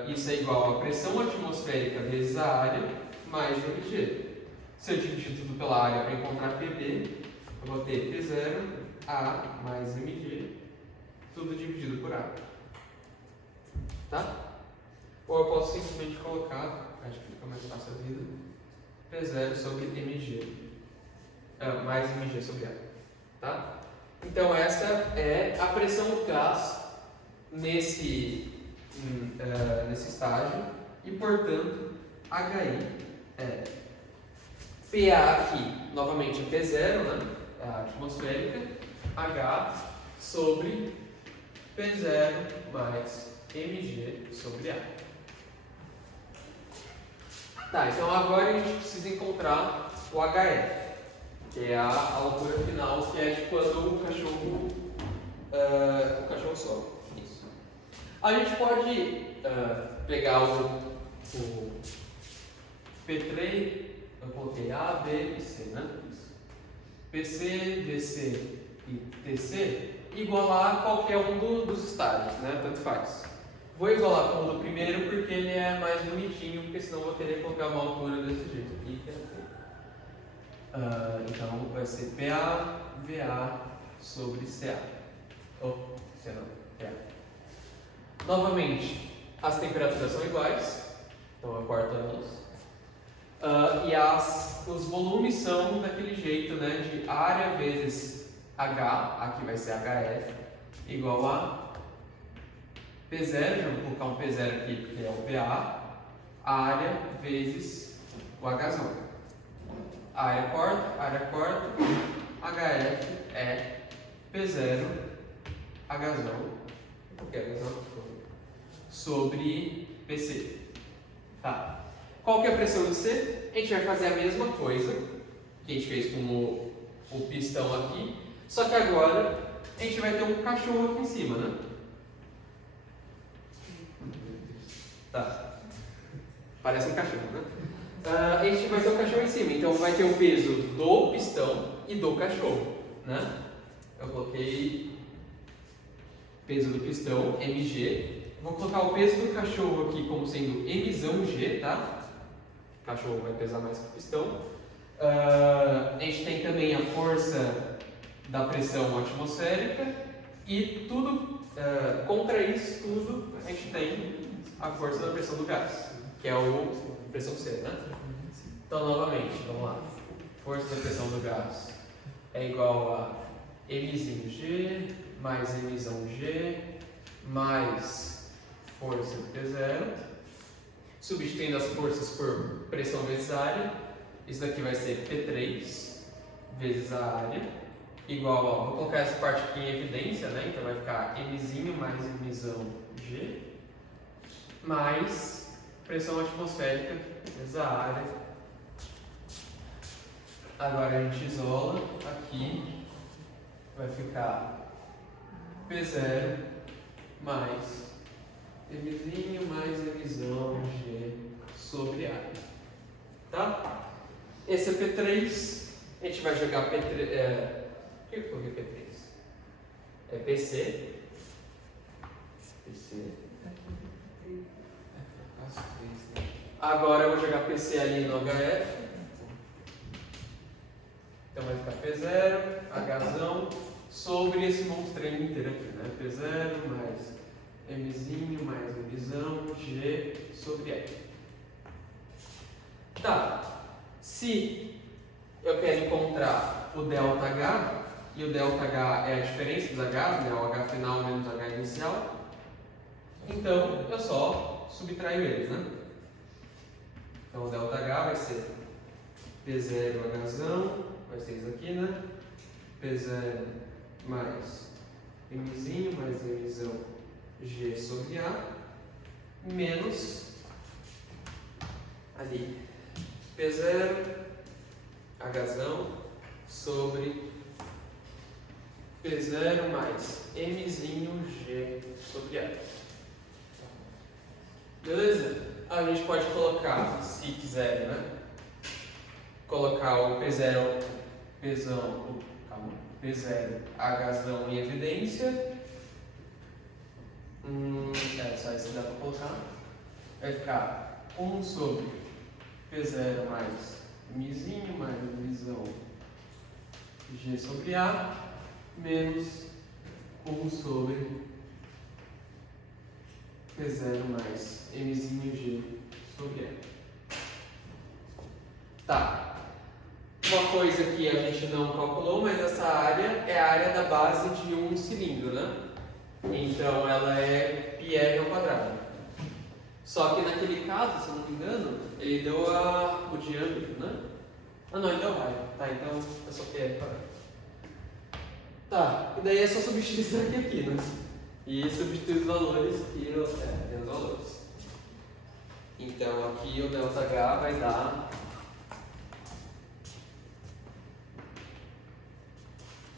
Isso é igual a pressão atmosférica vezes a área mais mg. Se eu dividir tudo pela área para encontrar PB, eu vou ter P0, A mais mg, tudo dividido por A. Tá? Ou eu posso simplesmente colocar, acho que fica mais fácil a vida, P0 sobre mg, mais mg sobre A. Tá? Então essa é a pressão do gás nesse estágio e, portanto, HI é PA aqui, novamente é P0, né? É a atmosférica, H sobre P0 mais mg sobre A. Tá, então agora a gente precisa encontrar o HF, que é a altura final, que é de quando o cachorro sobe. Isso. A gente pode pegar o P3, eu coloquei A, B e C, né? Isso. PC, VC e TC igualar qualquer um dos estágios, né? Tanto faz. Vou igualar com o do primeiro porque ele é mais bonitinho, porque senão eu vou teria que colocar uma altura desse jeito aqui, que é então vai ser PA, VA sobre CA. Ou CA não, PA. Novamente, as temperaturas são iguais, então eu corto elas. E os volumes são daquele jeito, né? De área vezes H, aqui vai ser HF, igual a P0, já vou colocar um P0 aqui porque é o PA, área vezes o Hzão. Área corta, HF é P0, Hzão, sobre PC. Tá. Qual que é a pressão de C? A gente vai fazer a mesma coisa que a gente fez com o pistão aqui, só que agora a gente vai ter um cachorro aqui em cima, né? Tá. Parece um cachorro, né? A gente vai ter um cachorro em cima, então vai ter o peso do pistão e do cachorro, né? Eu coloquei peso do pistão, mg. Vou colocar o peso do cachorro aqui como sendo mzão g, tá? O cachorro vai pesar mais que o pistão. A gente tem também a força da pressão atmosférica e tudo, contra isso tudo, a gente tem a força da pressão do gás, que é o pressão C, né? Então, novamente, vamos lá. Força da pressão do gás é igual a mzinho G mais mzão G mais força de P0. Substituindo as forças por pressão vezes área, isso daqui vai ser P3 vezes a área, igual a, vou colocar essa parte aqui em evidência, né? Então vai ficar mzinho mais mzão G mais pressão atmosférica vezes a área. Agora a gente isola aqui, vai ficar P0 mais mzinho mais mzão G sobre A. Tá? Esse é P3, a gente vai jogar P3. Por que eu coloquei P3? É PC. PC. Agora eu vou jogar PC ali no HF. Então vai ficar P0, Hzão, sobre esse monstrinho inteiro aqui, né? P0 mais mzinho mais mzão G sobre E. Tá. Se eu quero encontrar o ΔH, e o ΔH é a diferença dos H's, né? O H final menos o H inicial, então eu só subtraio eles, né? Então o ΔH vai ser P0 Hzão, vai ser isso aqui, né? P0 mais mzinho mais mzão G sobre A menos ali P0 Hzão sobre P0 mais mzinho G sobre A. Beleza? A gente pode colocar, se quiser, né? Colocar o P0 Hzão em evidência. Só isso dá pra colocar. Vai ficar 1 sobre P0 mais mizinho mais divisão G sobre A menos 1 sobre P0 mais Mzinho G sobre A. Tá. Uma coisa que a gente não calculou, mas essa área é a área da base de um cilindro, né? Então ela é πr ao quadrado. Só que naquele caso, se eu não me engano, ele deu o diâmetro, né? Ah não, ele deu o raio. Tá, então é só πr ao quadrado. Tá, e daí é só substituir isso aqui, né? E substituir os valores e tem os valores. Então aqui o ΔH vai dar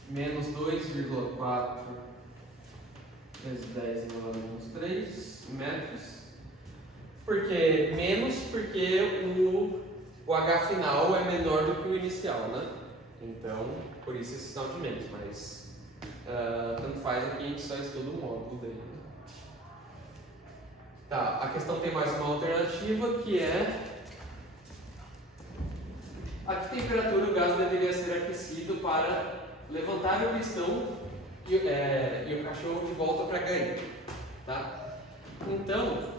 menos 2,4 vezes 10 elevado a menos 3 metros. Por que menos? Porque o H final é menor do que o inicial, né? Então, por isso esse sinal de menos, mas tanto faz aqui, a gente só estuda o módulo dele. Tá, a questão tem mais uma alternativa que é a que temperatura o gás deveria ser aquecido para levantar o pistão e o cachorro de volta para a gainha, tá? Então,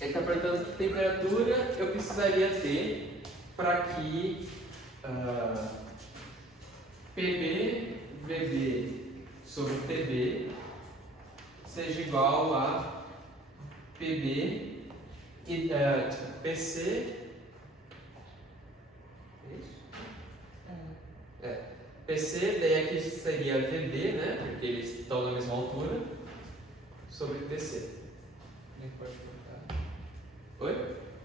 ele está perguntando que temperatura eu precisaria ter para que PB, VB sobre PB seja igual a PB e PC. É isso? PC, daí aqui seria VB, né? Porque eles estão na mesma altura, sobre TC. Nem pode cortar. Oi?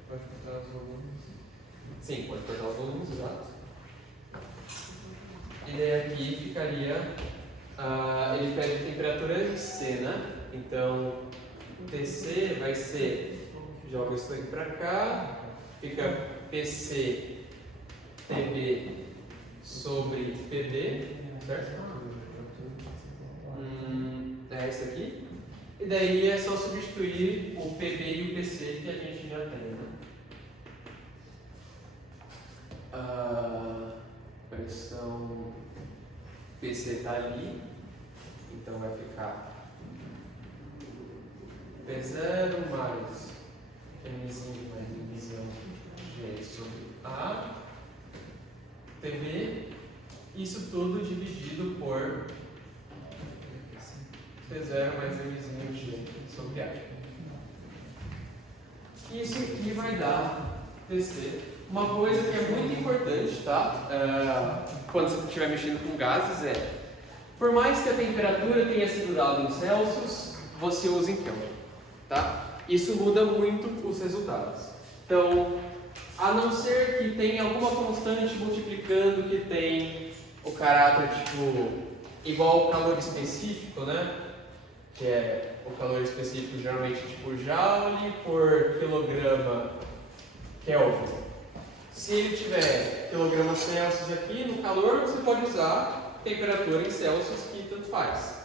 Pode cortar os volumes. Sim, pode cortar os volumes, exato. E daí aqui ficaria, ele pede temperatura C, né? Então, TC vai ser, joga isso aqui para cá, fica PC, TB sobre PB, certo? É esse aqui. E daí é só substituir o PB e o PC que a gente já tem, né? Pressão PC está ali, então vai ficar P0 mais Mzinho mais divisão G sobre A, PB, isso tudo dividido por P0 mais Mzinho G sobre A. Isso aqui vai dar TC. Uma coisa que é muito importante, tá? Quando você estiver mexendo com gases por mais que a temperatura tenha sido dada em Celsius, você usa em Kelvin, tá? Isso muda muito os resultados. Então, a não ser que tenha alguma constante multiplicando que tem o caráter tipo igual ao calor específico, né? Que é o calor específico geralmente tipo Joule por quilograma Kelvin. Se ele tiver quilograma Celsius aqui, no calor você pode usar temperatura em Celsius, que tanto faz.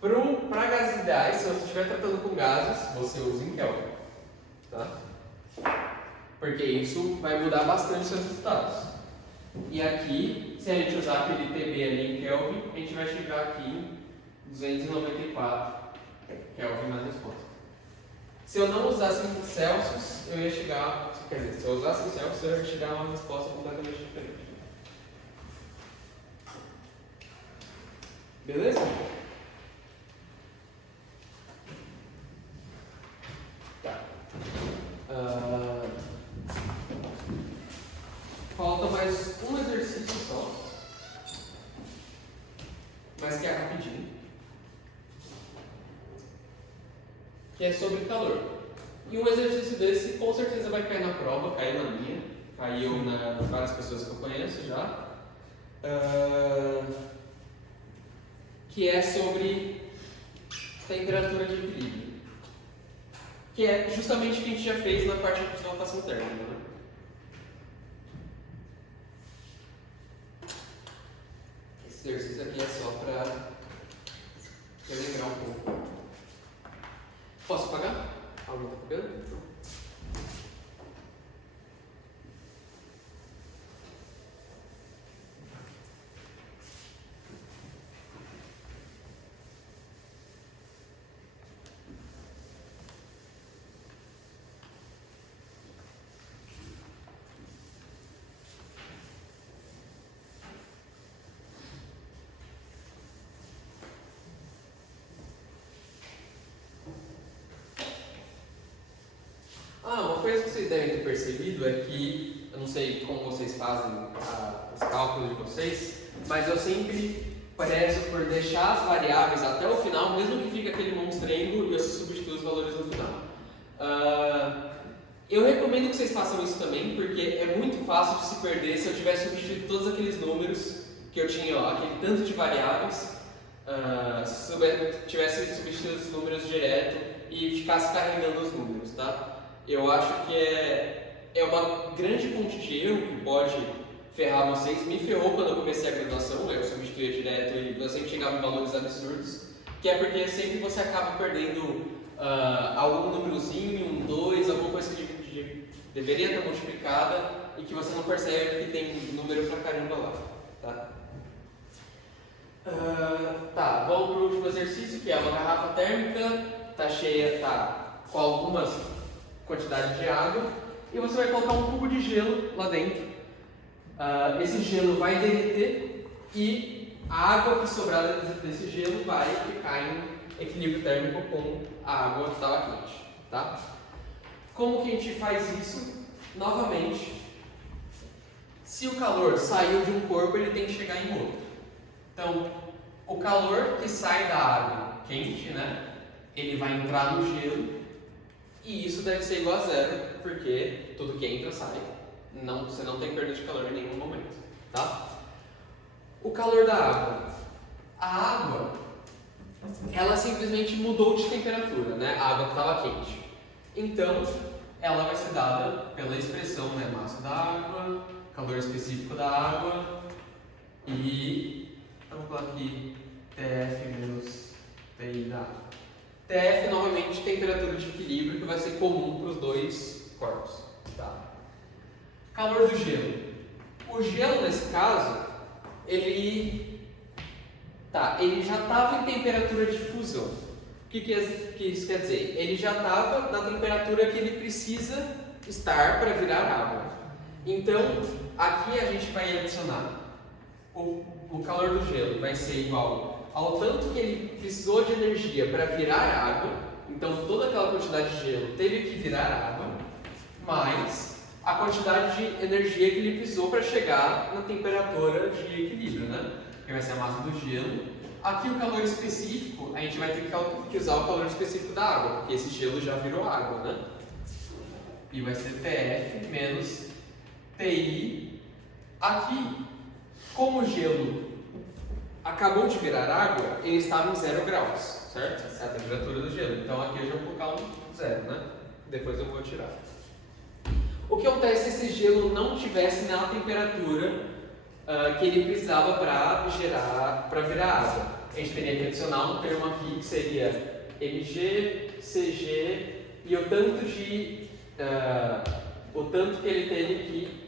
Para gases ideais, se você estiver tratando com gases, você usa em Kelvin, tá? Porque isso vai mudar bastante os seus resultados. E aqui, se a gente usar aquele TB ali em Kelvin, a gente vai chegar aqui em 294 Kelvin na resposta. Se eu não usasse em Celsius, eu ia chegar... Quer dizer, se eu usasse em Celsius, eu ia chegar a uma resposta completamente diferente. Beleza? Tá. Falta mais um exercício só. Mas que é rapidinho. Que é sobre calor. E um exercício desse com certeza vai cair na prova, caiu na minha, caiu na várias pessoas que eu conheço já. Que é sobre temperatura de equilíbrio. Que é justamente o que a gente já fez na parte de dilatação térmica, né? Esse exercício aqui é só para relembrar um pouco. Posso apagar? Alguém está copiando? Uma coisa que vocês devem ter percebido é que, eu não sei como vocês fazem os cálculos de vocês, mas eu sempre prezo por deixar as variáveis até o final, mesmo que fique aquele monstrengo e eu substituo os valores no final. Eu recomendo que vocês façam isso também, porque é muito fácil de se perder se eu tivesse substituído todos aqueles números que eu tinha, aquele tanto de variáveis, se eu tivesse substituído os números direto e ficasse carregando os números, tá? Eu acho que é uma grande fonte de erro que pode ferrar vocês. Me ferrou quando eu comecei a graduação, eu substituía direto e eu sempre chegava em valores absurdos, que é porque sempre você acaba perdendo algum númerozinho, um 2, alguma coisa que deveria estar multiplicada e que você não percebe que tem número pra caramba lá, tá? Vamos para o último exercício, que é uma garrafa térmica, tá cheia, com algumas quantidade de água, e você vai colocar um cubo de gelo lá dentro. Esse gelo vai derreter e a água que sobrar desse gelo vai ficar em equilíbrio térmico com a água que estava quente, tá? Como que a gente faz isso? Novamente, se o calor saiu de um corpo, ele tem que chegar em outro. Então, o calor que sai da água quente, né, ele vai entrar no gelo. E isso deve ser igual a zero, porque tudo que entra sai. Você não tem perda de calor em nenhum momento, tá? O calor da água. A água, ela simplesmente mudou de temperatura, né? A água estava quente. Então, ela vai ser dada pela expressão, né? Massa da água, calor específico da água e... vamos colocar aqui TF menos TI da água. TF, novamente, temperatura de equilíbrio, que vai ser comum para os dois corpos. Tá? Calor do gelo. O gelo, nesse caso, ele já estava em temperatura de fusão. O que isso quer dizer? Ele já estava na temperatura que ele precisa estar para virar água. Então, aqui a gente vai adicionar o calor do gelo, vai ser igual ao tanto que ele precisou de energia para virar água, então toda aquela quantidade de gelo teve que virar água, mais a quantidade de energia que ele precisou para chegar na temperatura de equilíbrio, né? Que vai ser a massa do gelo. Aqui o calor específico, a gente vai ter que usar o calor específico da água, porque esse gelo já virou água, né? E vai ser TF menos TI. Aqui, como o gelo acabou de virar água, ele estava em 0 graus, certo? Essa é a temperatura do gelo. Então aqui eu já vou colocar um 0, né? Depois eu vou tirar. O que acontece se esse gelo não tivesse na temperatura que ele precisava para virar água? A gente teria que adicionar um termo aqui que seria Mg, Cg e o tanto que ele teve que...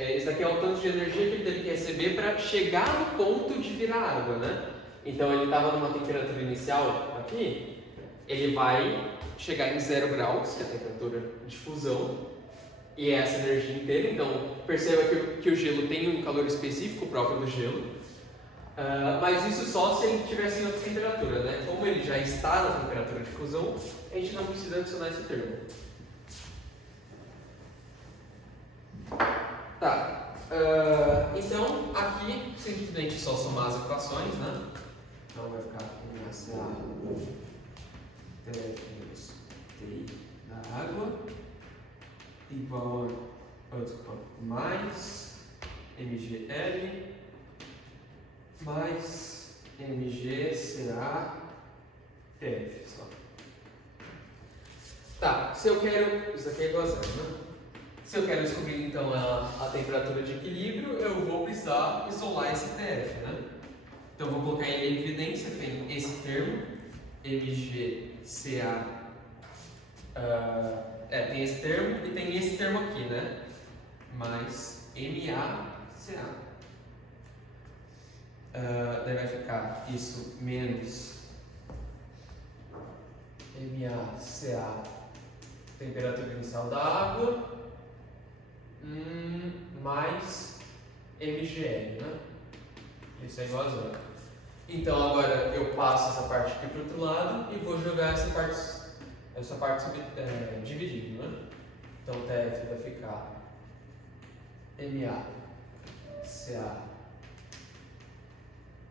esse daqui é o tanto de energia que ele teve que receber para chegar no ponto de virar água, né? Então ele estava numa temperatura inicial aqui, ele vai chegar em 0 graus, que é a temperatura de fusão, e é essa energia inteira. Então perceba que o gelo tem um calor específico próprio do gelo, mas isso só se ele estivesse em outra temperatura, né? Como ele já está na temperatura de fusão, a gente não precisa adicionar esse termo. Tá, então aqui simplesmente só somar as equações, né? Então vai ficar SA TF menos TI da água igual a mais MGL mais MGCA TF só. Tá, se eu quero... isso aqui é igual a zero, né? Se eu quero descobrir então a temperatura de equilíbrio, eu vou precisar isolar esse TF, né? Então eu vou colocar em evidência, tem esse termo, MGCA. Tem esse termo e tem esse termo aqui, né? Mais MACA. Daí vai ficar isso menos MACA, temperatura inicial da água, mais MGL, né? Isso é igual a zero. Então agora eu passo essa parte aqui para o outro lado e vou jogar essa parte dividindo, né? Então TF vai ficar MACA,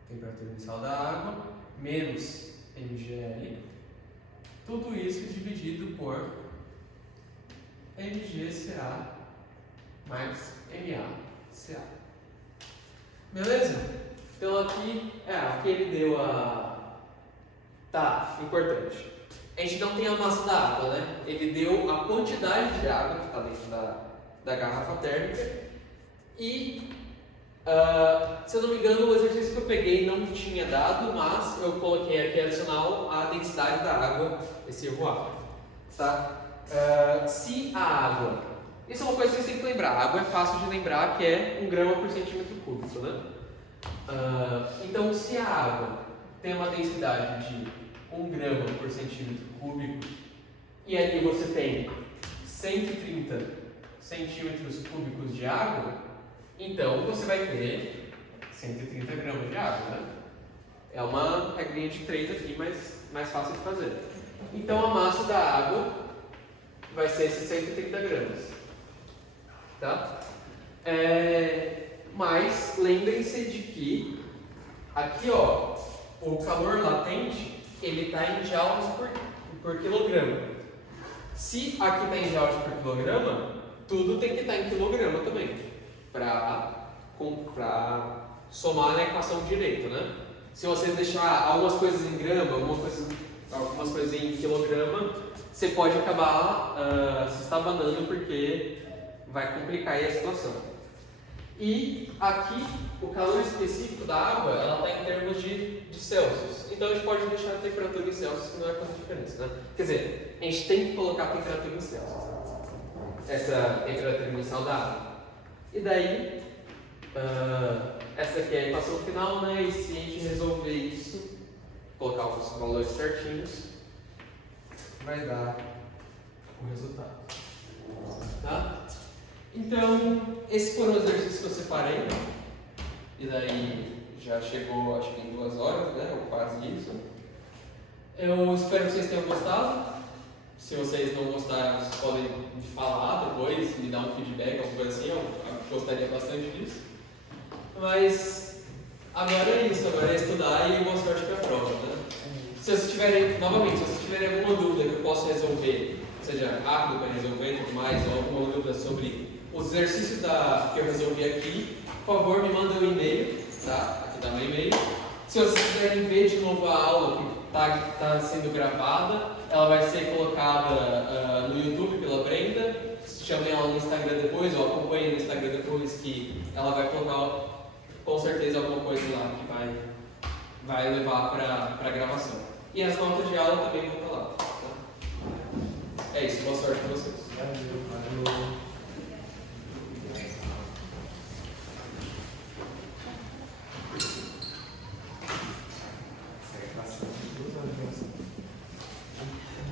temperatura inicial da água, menos MGL, tudo isso dividido por MGCA mais MACA. Beleza? Então aqui ele deu a... Tá, importante. A gente não tem a massa da água, né? Ele deu a quantidade de água que está dentro da garrafa térmica e, se eu não me engano, o exercício que eu peguei não tinha dado, mas eu coloquei aqui adicional a densidade da água, esse ρA, tá? Se a água... Isso é uma coisa que vocês têm que lembrar. A água é fácil de lembrar que é 1 grama por centímetro cúbico, né? Então, se a água tem uma densidade de 1 grama por centímetro cúbico e ali você tem 130 centímetros cúbicos de água, então você vai ter 130 gramas de água, né? É uma regrinha de 3 aqui, mas mais fácil de fazer. Então a massa da água vai ser esses 130 gramas, tá? Mas lembrem-se de que aqui, ó, o calor latente ele está em joules por quilograma. Se aqui está em joules por quilograma, tudo tem que estar em quilograma também, para somar na equação direito, né? Se você deixar algumas coisas em grama, algumas coisas em quilograma, você pode acabar se estabanando porque vai complicar aí a situação. E aqui, o calor específico da água, ela está em termos de Celsius. Então a gente pode deixar a temperatura em Celsius, que não vai fazer diferença, né? Quer dizer, a gente tem que colocar a temperatura em Celsius. Essa temperatura inicial da água. E daí, essa aqui é a equação final, né? E se a gente resolver isso, colocar os valores certinhos, vai dar o resultado. Tá? Então, esses foram os exercícios que eu separei. E daí já chegou, acho que em 2 horas, né? Ou quase isso. Eu espero que vocês tenham gostado. Se vocês não gostaram, vocês podem me falar depois, me dar um feedback, alguma coisa assim. Eu gostaria bastante disso. Mas agora é isso, agora é estudar e boa sorte para a prova, né? Se vocês tiverem, novamente, se vocês tiverem alguma dúvida que eu possa resolver, seja rápido para resolver e tudo mais, ou alguma dúvida sobre os exercícios que eu resolvi aqui, por favor, me mandem um e-mail, tá? Aqui está meu e-mail. Se vocês quiserem ver de novo a aula que está sendo gravada, ela vai ser colocada no YouTube pela Brenda. Chamem ela no Instagram depois, ou acompanhem no Instagram depois, que ela vai colocar com certeza alguma coisa lá que vai levar para a gravação. E as notas de aula também vão estar lá. Tá? É isso, boa sorte para vocês. Valeu.